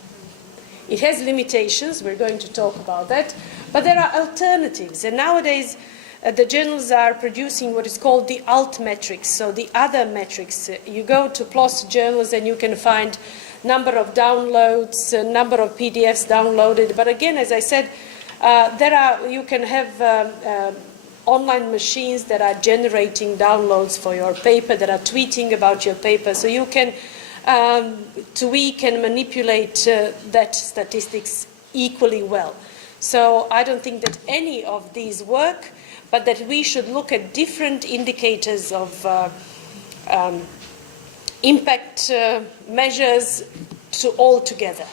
It has limitations, we're going to talk about that, but there are alternatives, and nowadays the journals are producing what is called the alt metrics, so the other metrics. You go to PLOS journals and you can find number of downloads, number of PDFs downloaded, but again, as I said, you can have online machines that are generating downloads for your paper, that are tweeting about your paper, so you can tweak and manipulate that statistics equally well. So I don't think that any of these work, but that we should look at different indicators of impact measures to all together.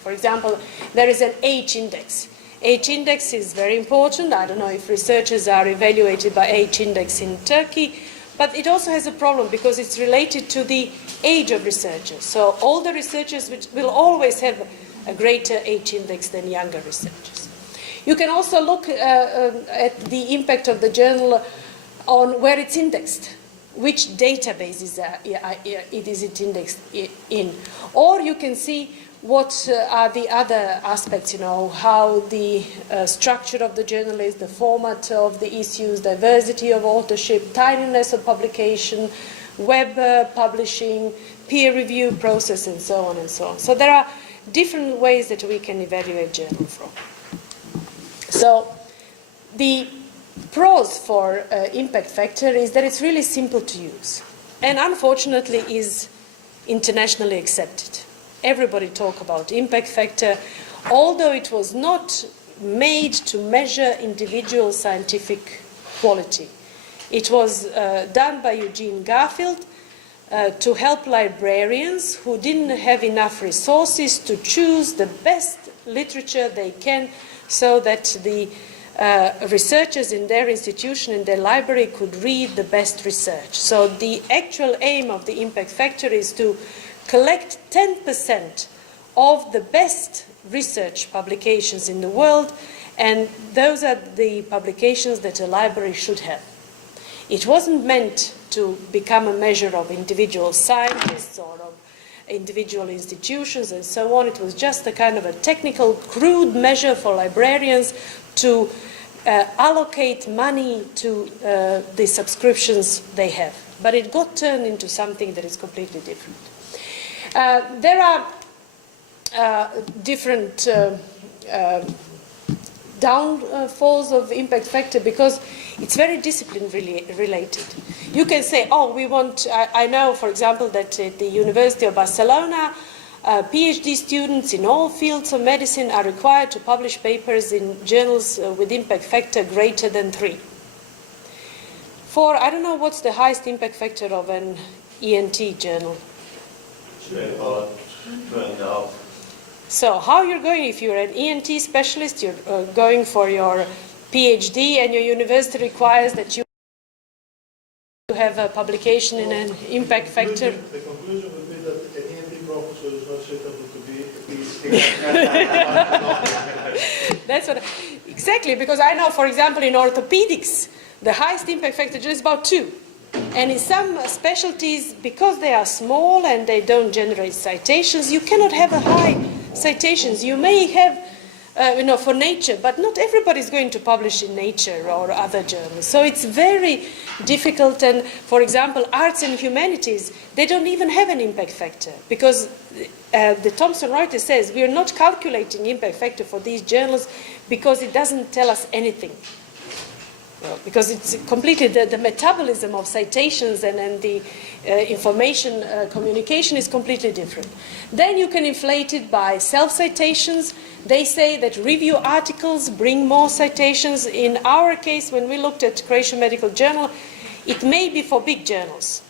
For example, there is an H index. H index is very important. I don't know if researchers are evaluated by H index in Turkey, but it also has a problem because it's related to the age of researchers. So older researchers will always have a greater H index than younger researchers. You can also look at the impact of the journal on where it's indexed. which databases it is indexed in. Or you can see what are the other aspects, how the structure of the journal is, the format of the issues, diversity of authorship, timeliness of publication, web publishing, peer review process, and so on and so on. So there are different ways that we can evaluate journal from. So the pros for impact factor is that it's really simple to use, and unfortunately is internationally accepted. Everybody talk about impact factor, although it was not made to measure individual scientific quality. It was done by Eugene Garfield to help librarians who didn't have enough resources to choose the best literature they can, so that the researchers in their institution, in their library, could read the best research. So the actual aim of the impact factor is to collect 10% of the best research publications in the world, and those are the publications that a library should have. It wasn't meant to become a measure of individual scientists or of individual institutions and so on. It was just a kind of a technical, crude measure for librarians to allocate money to the subscriptions they have. But it got turned into something that is completely different. There are different downfalls of impact factor because it's very discipline related. You can say, oh, we want, I know, for example, that at the University of Barcelona, PhD students in all fields of medicine are required to publish papers in journals with impact factor greater than 3. For, I don't know, what's the highest impact factor of an ENT journal? About 2.5. So how you're going, if you're an ENT specialist, you're going for your PhD and your university requires that you have a publication in an impact factor. The conclusion would be that an ENT professor is not suitable to be a PhD. That's what, exactly, because I know, for example, in orthopedics, the highest impact factor is about 2. And in some specialties, because they are small and they don't generate citations, you cannot have a high citations. You may have, for Nature, but not everybody is going to publish in Nature or other journals. So it's very difficult. And, for example, arts and humanities, they don't even have an impact factor because the Thomson Reuters says we are not calculating impact factor for these journals because it doesn't tell us anything. Because it's completely the metabolism of citations and the information communication is completely different. Then you can inflate it by self-citations. They say that review articles bring more citations. In our case, when we looked at Croatian Medical Journal, it may be for big journals.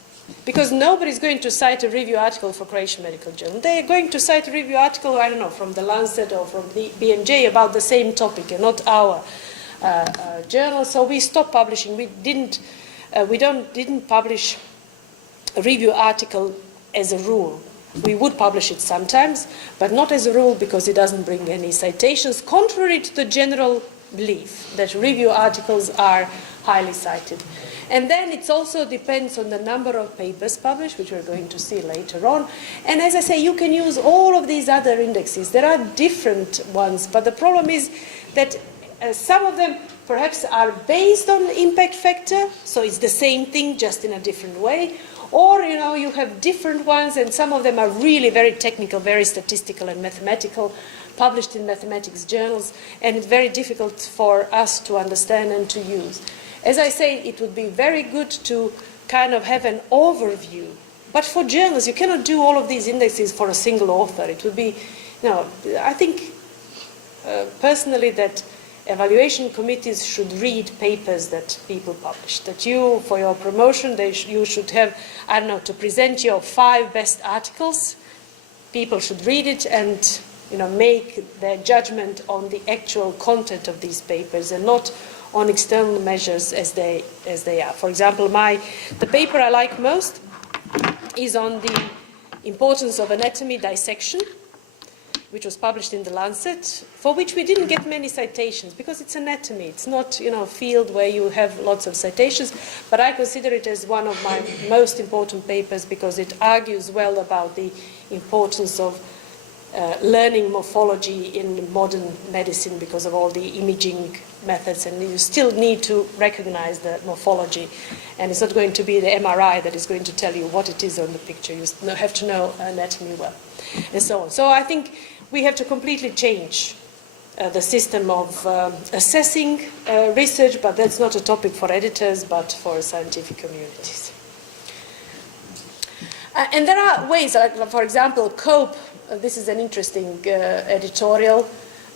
Because nobody's going to cite a review article for Croatian Medical Journal. They are going to cite a review article, I don't know, from the Lancet or from the BMJ about the same topic and not our journal. So we stopped publishing. We didn't publish a review article as a rule. We would publish it sometimes, but not as a rule because it doesn't bring any citations, contrary to the general belief that review articles are highly cited. And then it also depends on the number of papers published, which we're going to see later on. And as I say, you can use all of these other indexes. There are different ones, but the problem is that some of them perhaps are based on impact factor, so it's the same thing just in a different way. Or, you have different ones, and some of them are really very technical, very statistical and mathematical, published in mathematics journals, and it's very difficult for us to understand and to use. As I say, it would be very good to kind of have an overview. But for journals, you cannot do all of these indexes for a single author. It would be, I think personally that evaluation committees should read papers that people publish. That you, for your promotion, you should have, I don't know, to present your 5 best articles. People should read it and, make their judgment on the actual content of these papers and not on external measures as they are. For example, the paper I like most is on the importance of anatomy dissection. which was published in The Lancet, for which we didn't get many citations because it's anatomy. It's not, a field where you have lots of citations, but I consider it as one of my most important papers because it argues well about the importance of learning morphology in modern medicine because of all the imaging methods, and you still need to recognize the morphology, and it's not going to be the MRI that is going to tell you what it is on the picture. You have to know anatomy well, and so on. So I think we have to completely change the system of assessing research, but that's not a topic for editors, but for scientific communities. And there are ways, like, for example, COPE. This is an interesting editorial,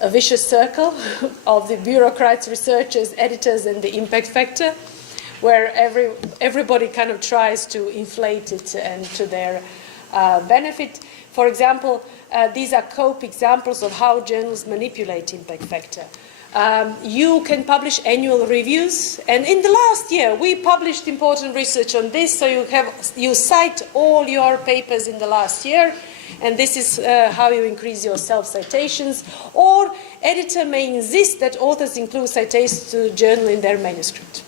a vicious circle of the bureaucrats, researchers, editors, and the impact factor, where everybody kind of tries to inflate it and to their benefit. For example, these are COPE examples of how journals manipulate impact factor. You can publish annual reviews, and in the last year we published important research on this, so you cite all your papers in the last year, and this is how you increase your self-citations. Or editor may insist that authors include citations to the journal in their manuscript.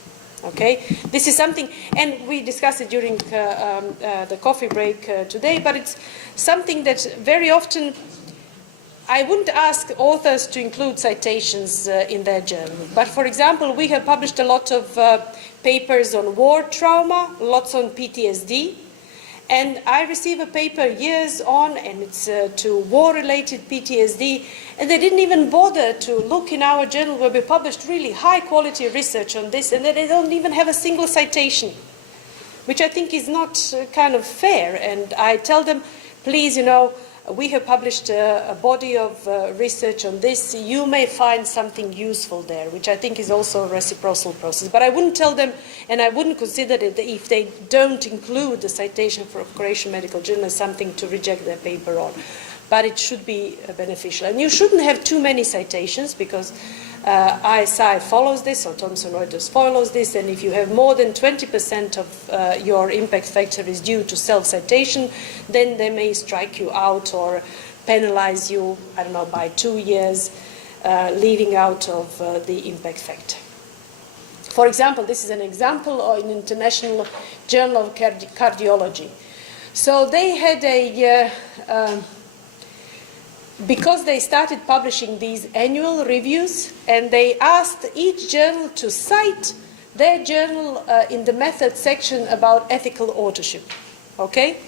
Okay, this is something, and we discussed it during the coffee break today, but it's something that very often I wouldn't ask authors to include citations in their journal. But for example, we have published a lot of papers on war trauma, lots on PTSD, and I receive a paper years on, and it's to war-related PTSD, and they didn't even bother to look in our journal where we published really high-quality research on this, and they don't even have a single citation, which I think is not kind of fair. And I tell them, please, we have published a body of research on this. You may find something useful there, which I think is also a reciprocal process. But I wouldn't tell them, and I wouldn't consider it if they don't include the citation for Croatian Medical Journal as something to reject their paper on. But it should be beneficial. And you shouldn't have too many citations because ISI follows this, or Thomson Reuters follows this, and if you have more than 20% of your impact factor is due to self-citation, then they may strike you out or penalize you, I don't know, by 2 years, leaving out of the impact factor. For example, this is an example of an International Journal of Cardiology. So they had because they started publishing these annual reviews, and they asked each journal to cite their journal in the method section about ethical authorship, okay?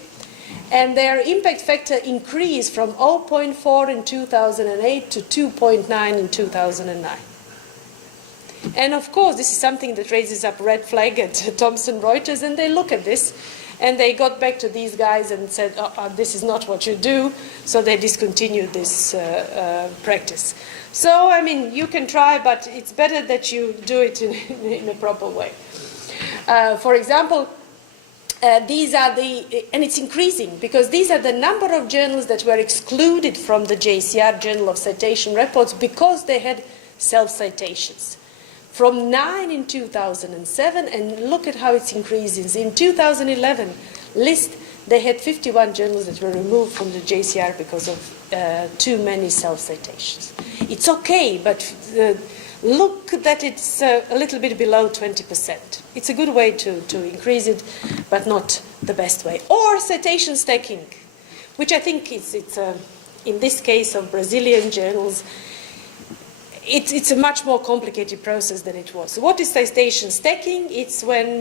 And their impact factor increased from 0.4 in 2008 to 2.9 in 2009. And of course, this is something that raises up red flag at Thomson Reuters, and they look at this, and they got back to these guys and said, this is not what you do, so they discontinued this practice. So, I mean, you can try, but it's better that you do it in a proper way. For example, these are and it's increasing, because these are the number of journals that were excluded from the JCR Journal of Citation Reports because they had self-citations. From 9 in 2007, and look at how it's increasing. In 2011 list, they had 51 journals that were removed from the JCR because of too many self-citations. It's okay, but look that it's a little bit below 20%. It's a good way to increase it, but not the best way. Or citation stacking, which I think it's in this case of Brazilian journals, it's a much more complicated process than it was. So what is citation stacking? It's when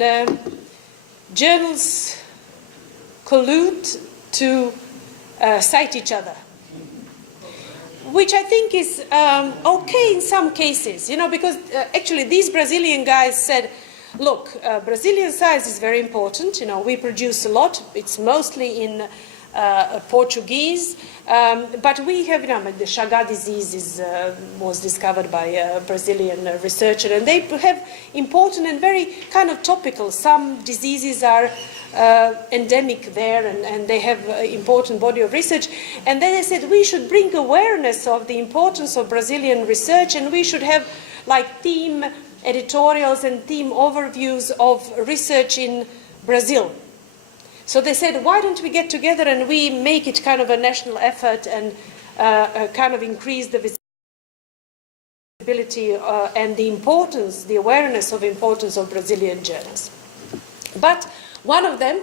journals collude to cite each other, which I think is okay in some cases, because actually these Brazilian guys said, look, Brazilian science is very important. We produce a lot. It's mostly in Portuguese, but we have, the Chagas disease was discovered by a Brazilian researcher, and they have important and very kind of topical. Some diseases are endemic there, and they have an important body of research. And then they said we should bring awareness of the importance of Brazilian research, and we should have like theme editorials and theme overviews of research in Brazil. So they said, why don't we get together and we make it kind of a national effort and kind of increase the visibility and the importance, the awareness of importance of Brazilian journals. But one of them,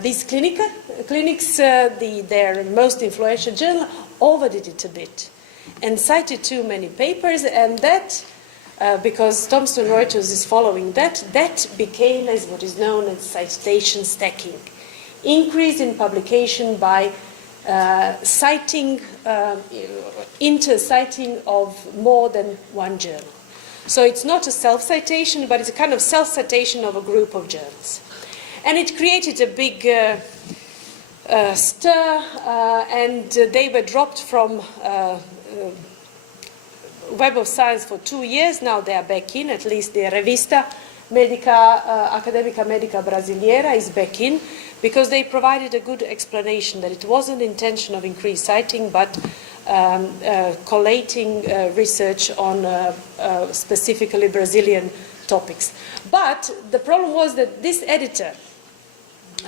these clinics, their most influential journal, overdid it a bit and cited too many papers, and that, because Thomson Reuters is following that, that became as what is known as citation stacking. Increase in publication by citing, inter-citing of more than one journal. So it's not a self-citation, but it's a kind of self-citation of a group of journals. And it created a big stir, and they were dropped from Web of Science for 2 years. Now they are back in, at least the Revista Academica Medica Brasileira is back in, because they provided a good explanation that it wasn't the intention of increased citing, but collating research on specifically Brazilian topics. But the problem was that this editor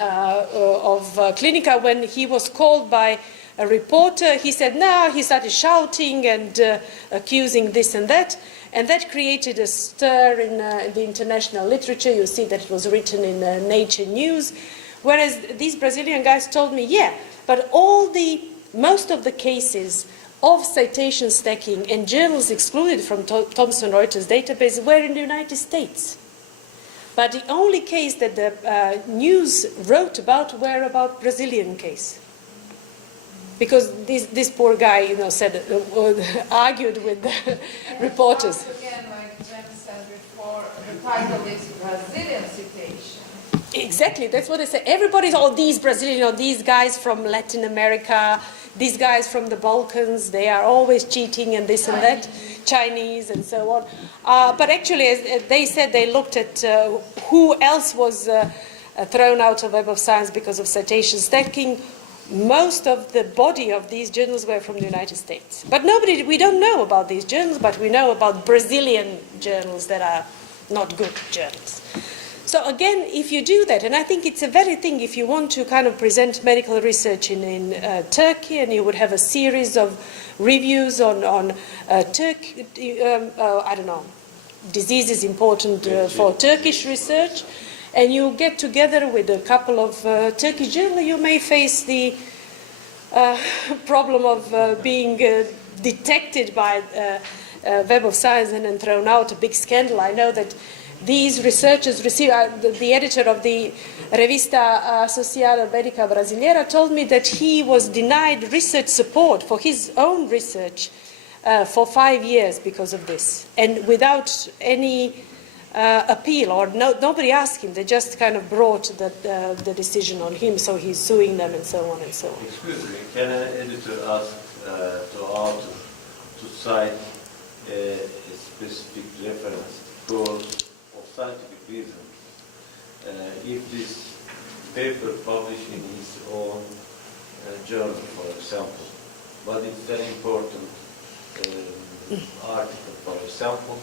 of Clinica, when he was called by a reporter, he said, no, he started shouting and accusing this and that created a stir in the international literature. You see that it was written in Nature News, whereas these Brazilian guys told me, yeah, but most of the cases of citation stacking and journals excluded from Thomson Reuters database were in the United States. But the only case that the news wrote about were about Brazilian case. Because this poor guy, said, argued with the reporters. Once again, like Jen said before, the title is Brazilian citation. Exactly, that's what they say. Everybody's all these Brazilian, these guys from Latin America, these guys from the Balkans, they are always cheating and this and that, Chinese and so on. But actually, as they said, they looked at who else was thrown out of Web of Science because of citation stacking. Most of the body of these journals were from the United States. But we don't know about these journals, but we know about Brazilian journals that are not good journals. So again, if you do that, and I think it's a very thing, if you want to kind of present medical research in Turkey, and you would have a series of reviews on Turkey, I don't know, diseases important for Turkish research, and you get together with a couple of Turkish journals, you may face the problem of being detected by Web of Science and then thrown out, a big scandal. I know that these researchers received, the editor of the Revista Social Medica Brasileira told me that he was denied research support for his own research for 5 years because of this, and without any appeal, or nobody asked him. They just kind of brought the decision on him, so he's suing them and so on and so on. Excuse me, can an editor ask to author to cite a specific reference because of scientific reasons? If this paper published in his own journal, for example, but it's an important article, for example,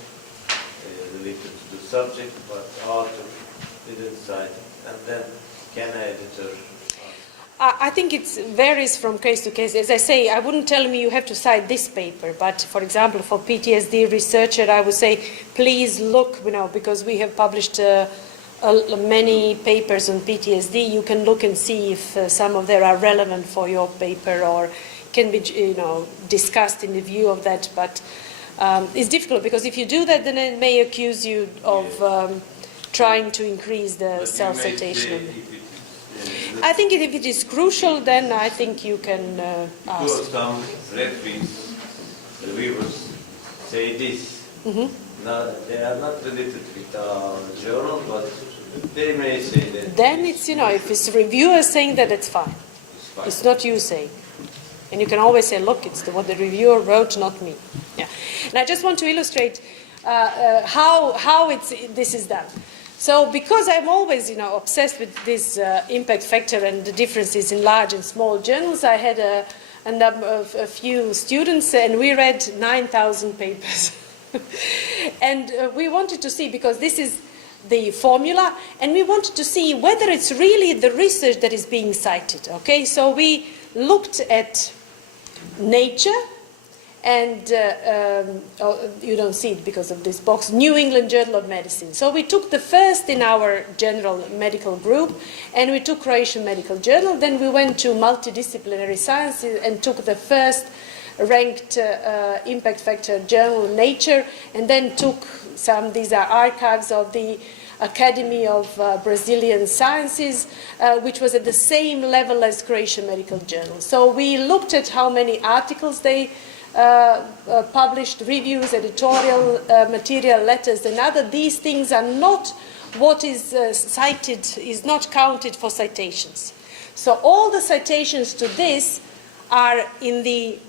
related to the subject, but author didn't cite it, and then can an editor I think it varies from case to case. As I say, I wouldn't tell me you have to cite this paper, but for example, for PTSD researcher, I would say, please look, because we have published many papers on PTSD, you can look and see if some of them are relevant for your paper or can be, discussed in the view of that. But it's difficult because if you do that, then it may accuse you of trying to increase the self-citation. I think if it is crucial, then I think you can ask. Because some reviewers say this. Now, they are not related with our journal, but they may say that. Then it's, if it's reviewer saying that, it's fine. It's not you saying. And you can always say, look, it's what the reviewer wrote, not me. Yeah. And I just want to illustrate how this is done. So because I'm always, obsessed with this impact factor and the differences in large and small journals, I had a few students, and we read 9,000 papers. And we wanted to see, because this is the formula, and we wanted to see whether it's really the research that is being cited. Okay, so we looked at Nature, and you don't see it because of this box, New England Journal of Medicine. So we took the first in our general medical group, and we took Croatian Medical Journal. Then we went to multidisciplinary sciences and took the first ranked impact factor journal, Nature, and then took some, these are archives of the Academy of Brazilian Sciences, which was at the same level as Croatian Medical Journal. So we looked at how many articles they published, reviews, editorial material, letters, and other. These things are not what is cited, is not counted for citations. So all the citations to this are in the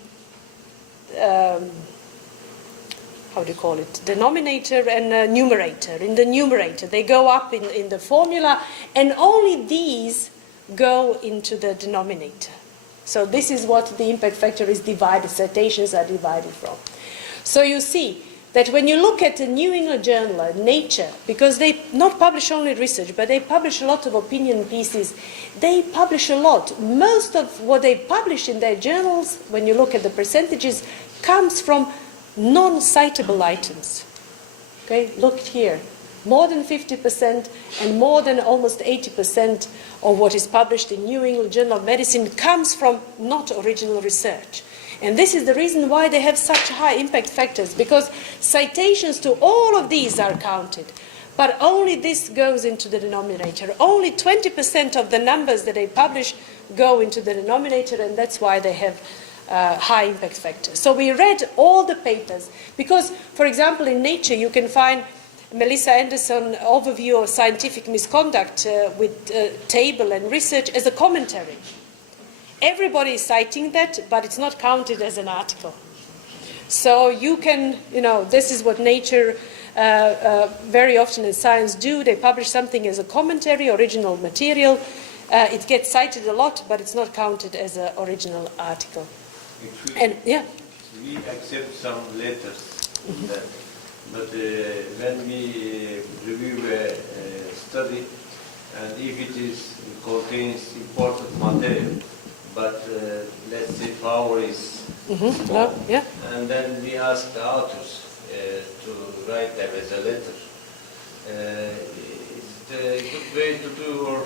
how do you call it, denominator and numerator. In the numerator, they go up in the formula, and only these go into the denominator. So this is what the impact factor is divided, citations are divided from. So you see that when you look at the New England Journal, Nature, because they not publish only research, but they publish a lot of opinion pieces, they publish a lot. Most of what they publish in their journals, when you look at the percentages, comes from non-citable items. Okay, look here. More than 50% and more than almost 80% of what is published in New England Journal of Medicine comes from not original research. And this is the reason why they have such high impact factors, because citations to all of these are counted, but only this goes into the denominator. Only 20% of the numbers that they publish go into the denominator, and that's why they have high impact factors. So we read all the papers, because, for example, in Nature you can find Melissa Anderson overview of scientific misconduct with table and research as a commentary. Everybody is citing that, but it's not counted as an article. So you can, this is what Nature very often in science do. They publish something as a commentary, original material. It gets cited a lot, but it's not counted as an original article. And yeah, we accept some letters in that, but when we review a study, and if it contains important material, but let's say power is small, yeah. and then we ask the authors to write them as a letter. Is it a good way to do, or?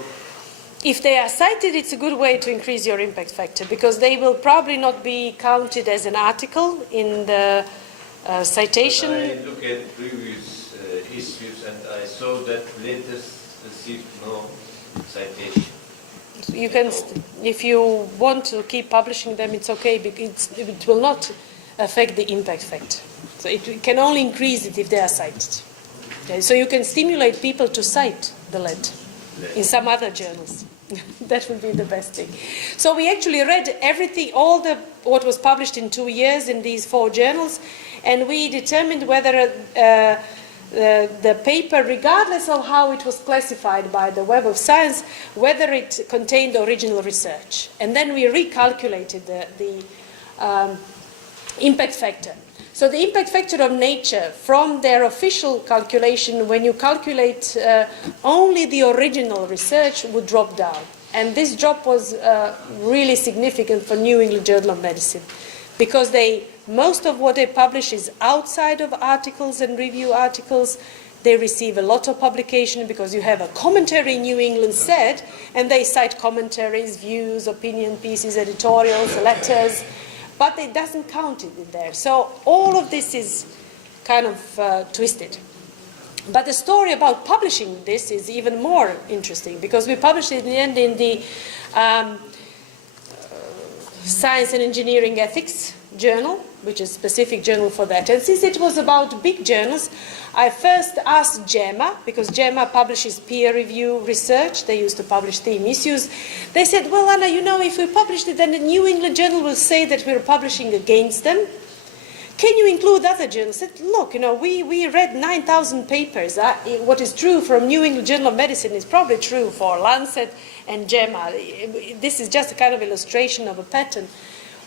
If they are cited, it's a good way to increase your impact factor, because they will probably not be counted as an article in the citation. But I look at previous issues and I saw that letters received no citation. You can, if you want to keep publishing them, it's okay, because it will not affect the impact factor. So it can only increase it if they are cited. Okay, so you can stimulate people to cite the letter in some other journals. That would be the best thing. So we actually read everything, what was published in 2 years in these 4 journals, and we determined whether the paper, regardless of how it was classified by the Web of Science, whether it contained original research. And then we recalculated the impact factor. So the impact factor of Nature, from their official calculation, when you calculate only the original research, would drop down. And this drop was really significant for New England Journal of Medicine, because most of what they publish is outside of articles and review articles. They receive a lot of publication because you have a commentary in New England said, and they cite commentaries, views, opinion pieces, editorials, letters, but it doesn't count it in there. So all of this is kind of twisted. But the story about publishing this is even more interesting, because we published it in the end in the Science and Engineering Ethics journal, which is a specific journal for that. And since it was about big journals, I first asked JAMA, because JAMA publishes peer review research. They used to publish theme issues. They said, well, Anna, if we published it, then the New England Journal will say that we're publishing against them. Can you include other journals? I said, look, we read 9,000 papers. What is true from New England Journal of Medicine is probably true for Lancet and JAMA. This is just a kind of illustration of a pattern.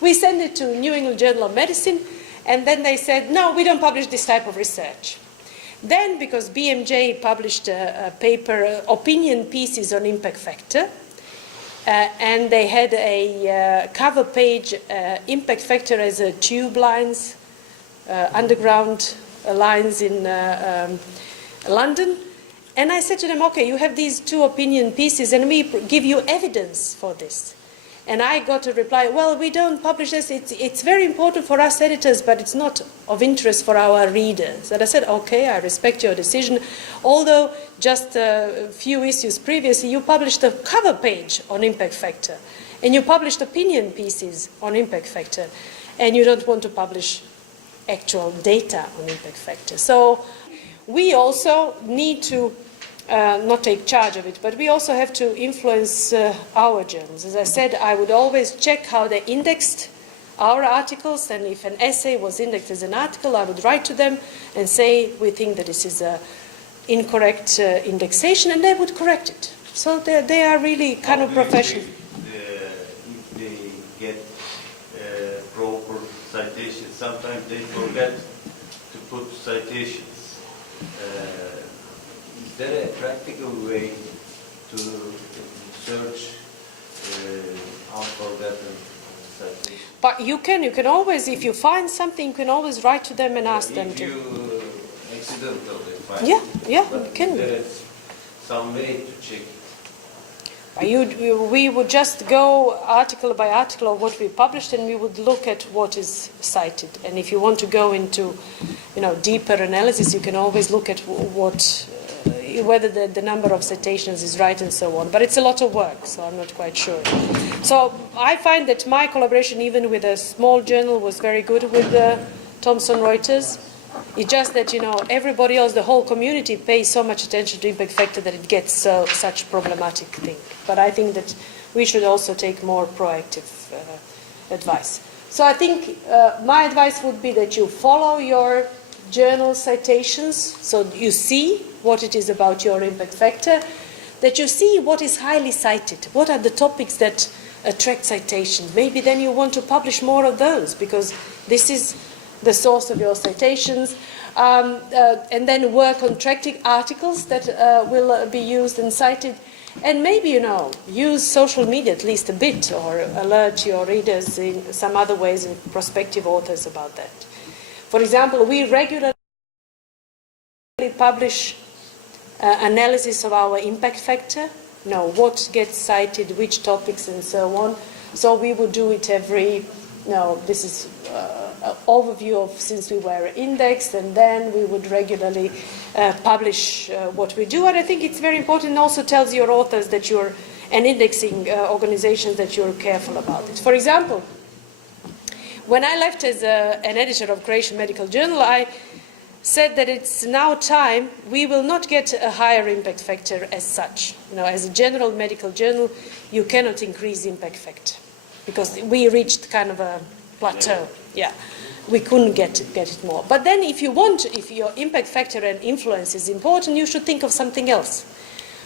We sent it to New England Journal of Medicine, and then they said, no, we don't publish this type of research. Then, because BMJ published a paper, opinion pieces on impact factor, and they had a cover page, impact factor as a tube lines, underground lines in London. And I said to them, okay, you have these two opinion pieces and we give you evidence for this. And I got a reply, well, we don't publish this. It's very important for us editors, but it's not of interest for our readers. And I said, okay, I respect your decision. Although just a few issues previously, you published a cover page on impact factor. And you published opinion pieces on impact factor. And you don't want to publish actual data on impact factor. So we also need to not take charge of it, but we also have to influence our journals. As I said, I would always check how they indexed our articles, and if an essay was indexed as an article, I would write to them and say, we think that this is an incorrect indexation, and they would correct it. So they are really kind of professional. If they get proper citations, sometimes they forget to put citations. Is there a practical way to search unforgotten citations? But you can always, if you find something, you can always write to them and ask them to. If you accidentally find Yeah, it. yeah, But you can. there is some way to check it. We would just go article by article of what we published, and we would look at what is cited. And if you want to go into, deeper analysis, you can always look at whether the number of citations is right and so on. But it's a lot of work, so I'm not quite sure. So I find that my collaboration, even with a small journal, was very good with Thomson Reuters. It's just that, everybody else, the whole community pays so much attention to impact factor that it gets such problematic thing. But I think that we should also take more proactive advice. So I think my advice would be that you follow your journal citations, so you see what it is about your impact factor, that you see what is highly cited, what are the topics that attract citation. Maybe then you want to publish more of those, because this is the source of your citations, and then work on tracking articles that will be used and cited, and maybe, use social media at least a bit, or alert your readers in some other ways, and prospective authors about that. For example, we regularly publish analysis of our impact factor, what gets cited, which topics, and so on. So we would do it every, this is an overview of since we were indexed, and then we would regularly publish what we do. And I think it's very important, and also tells your authors that you're, and indexing organizations, that you're careful about it. For example, when I left as an editor of Croatian Medical Journal, I said that it's now time, we will not get a higher impact factor as such. As a general medical journal, you cannot increase impact factor, because we reached kind of a plateau. Yeah, we couldn't get it more. But then if your impact factor and influence is important, you should think of something else.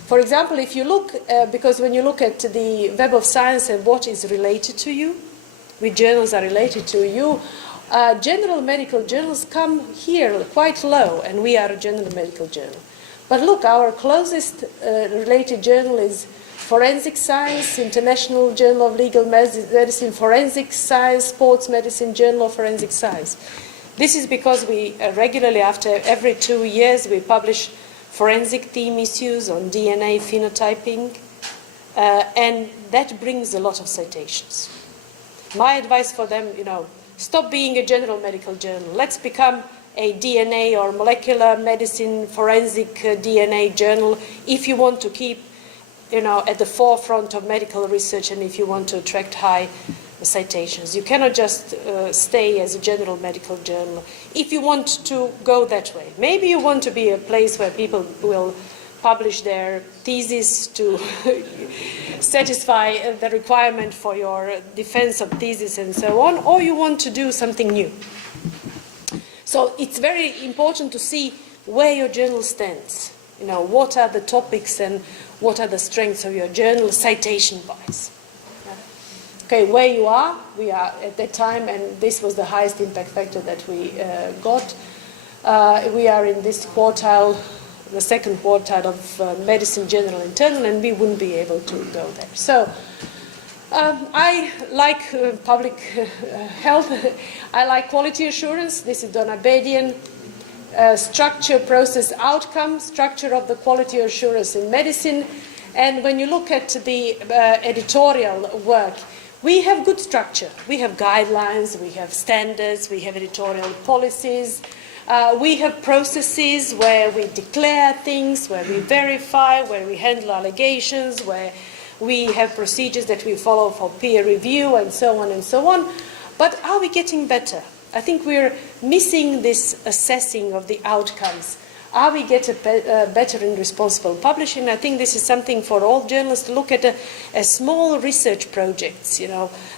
For example, if you look, because when you look at the Web of Science and what is related to you, which journals are related to you, general medical journals come here quite low, and we are a general medical journal. But look, our closest related journal is Forensic Science, International Journal of Legal Medicine, Forensic Science, Sports Medicine, Journal of Forensic Science. This is because we regularly, after every 2 years, we publish forensic theme issues on DNA phenotyping, and that brings a lot of citations. My advice for them, stop being a general medical journal. Let's become a DNA or molecular medicine forensic DNA journal if you want to keep, at the forefront of medical research, and if you want to attract high citations. You cannot just stay as a general medical journal if you want to go that way. Maybe you want to be a place where people will publish their thesis to satisfy the requirement for your defense of thesis and so on, or you want to do something new. So it's very important to see where your journal stands. What are the topics and what are the strengths of your journal citation-wise. Okay, where you are, we are at that time, and this was the highest impact factor that we got. We are in this quartile, the second quartile of medicine, general, internal, and we wouldn't be able to go there. So I like public health. I like quality assurance. This is Donna Bedian. Structure, process, outcome, structure of the quality assurance in medicine. And when you look at the editorial work, we have good structure. We have guidelines, we have standards, we have editorial policies. We have processes where we declare things, where we verify, where we handle allegations, where we have procedures that we follow for peer review and so on and so on. But are we getting better? I think we're missing this assessing of the outcomes. Are we getting better in responsible publishing? I think this is something for all journalists to look at a small research projects.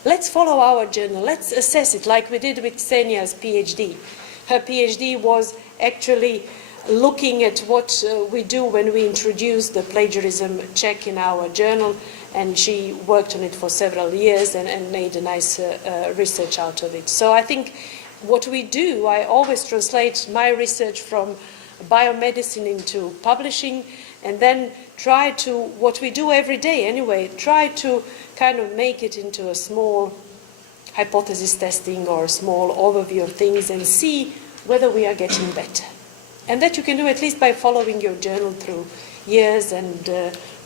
Let's follow our journal. Let's assess it like we did with Ksenia's PhD. Her PhD was actually looking at what we do when we introduce the plagiarism check in our journal, and she worked on it for several years and made a nice research out of it. So I think what we do, I always translate my research from biomedicine into publishing, and then try to, what we do every day anyway, try to kind of make it into a small hypothesis testing or a small overview of things and see whether we are getting better. And that you can do at least by following your journal through years and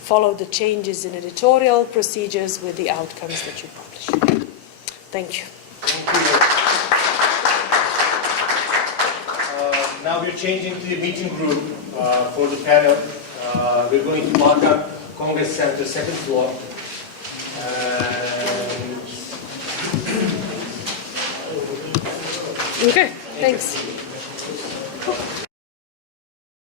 follow the changes in editorial procedures with the outcomes that you publish. Thank you. Thank you. Now we're changing to the meeting group for the panel. We're going to Balkan Congress Center, second floor. Okay, thanks.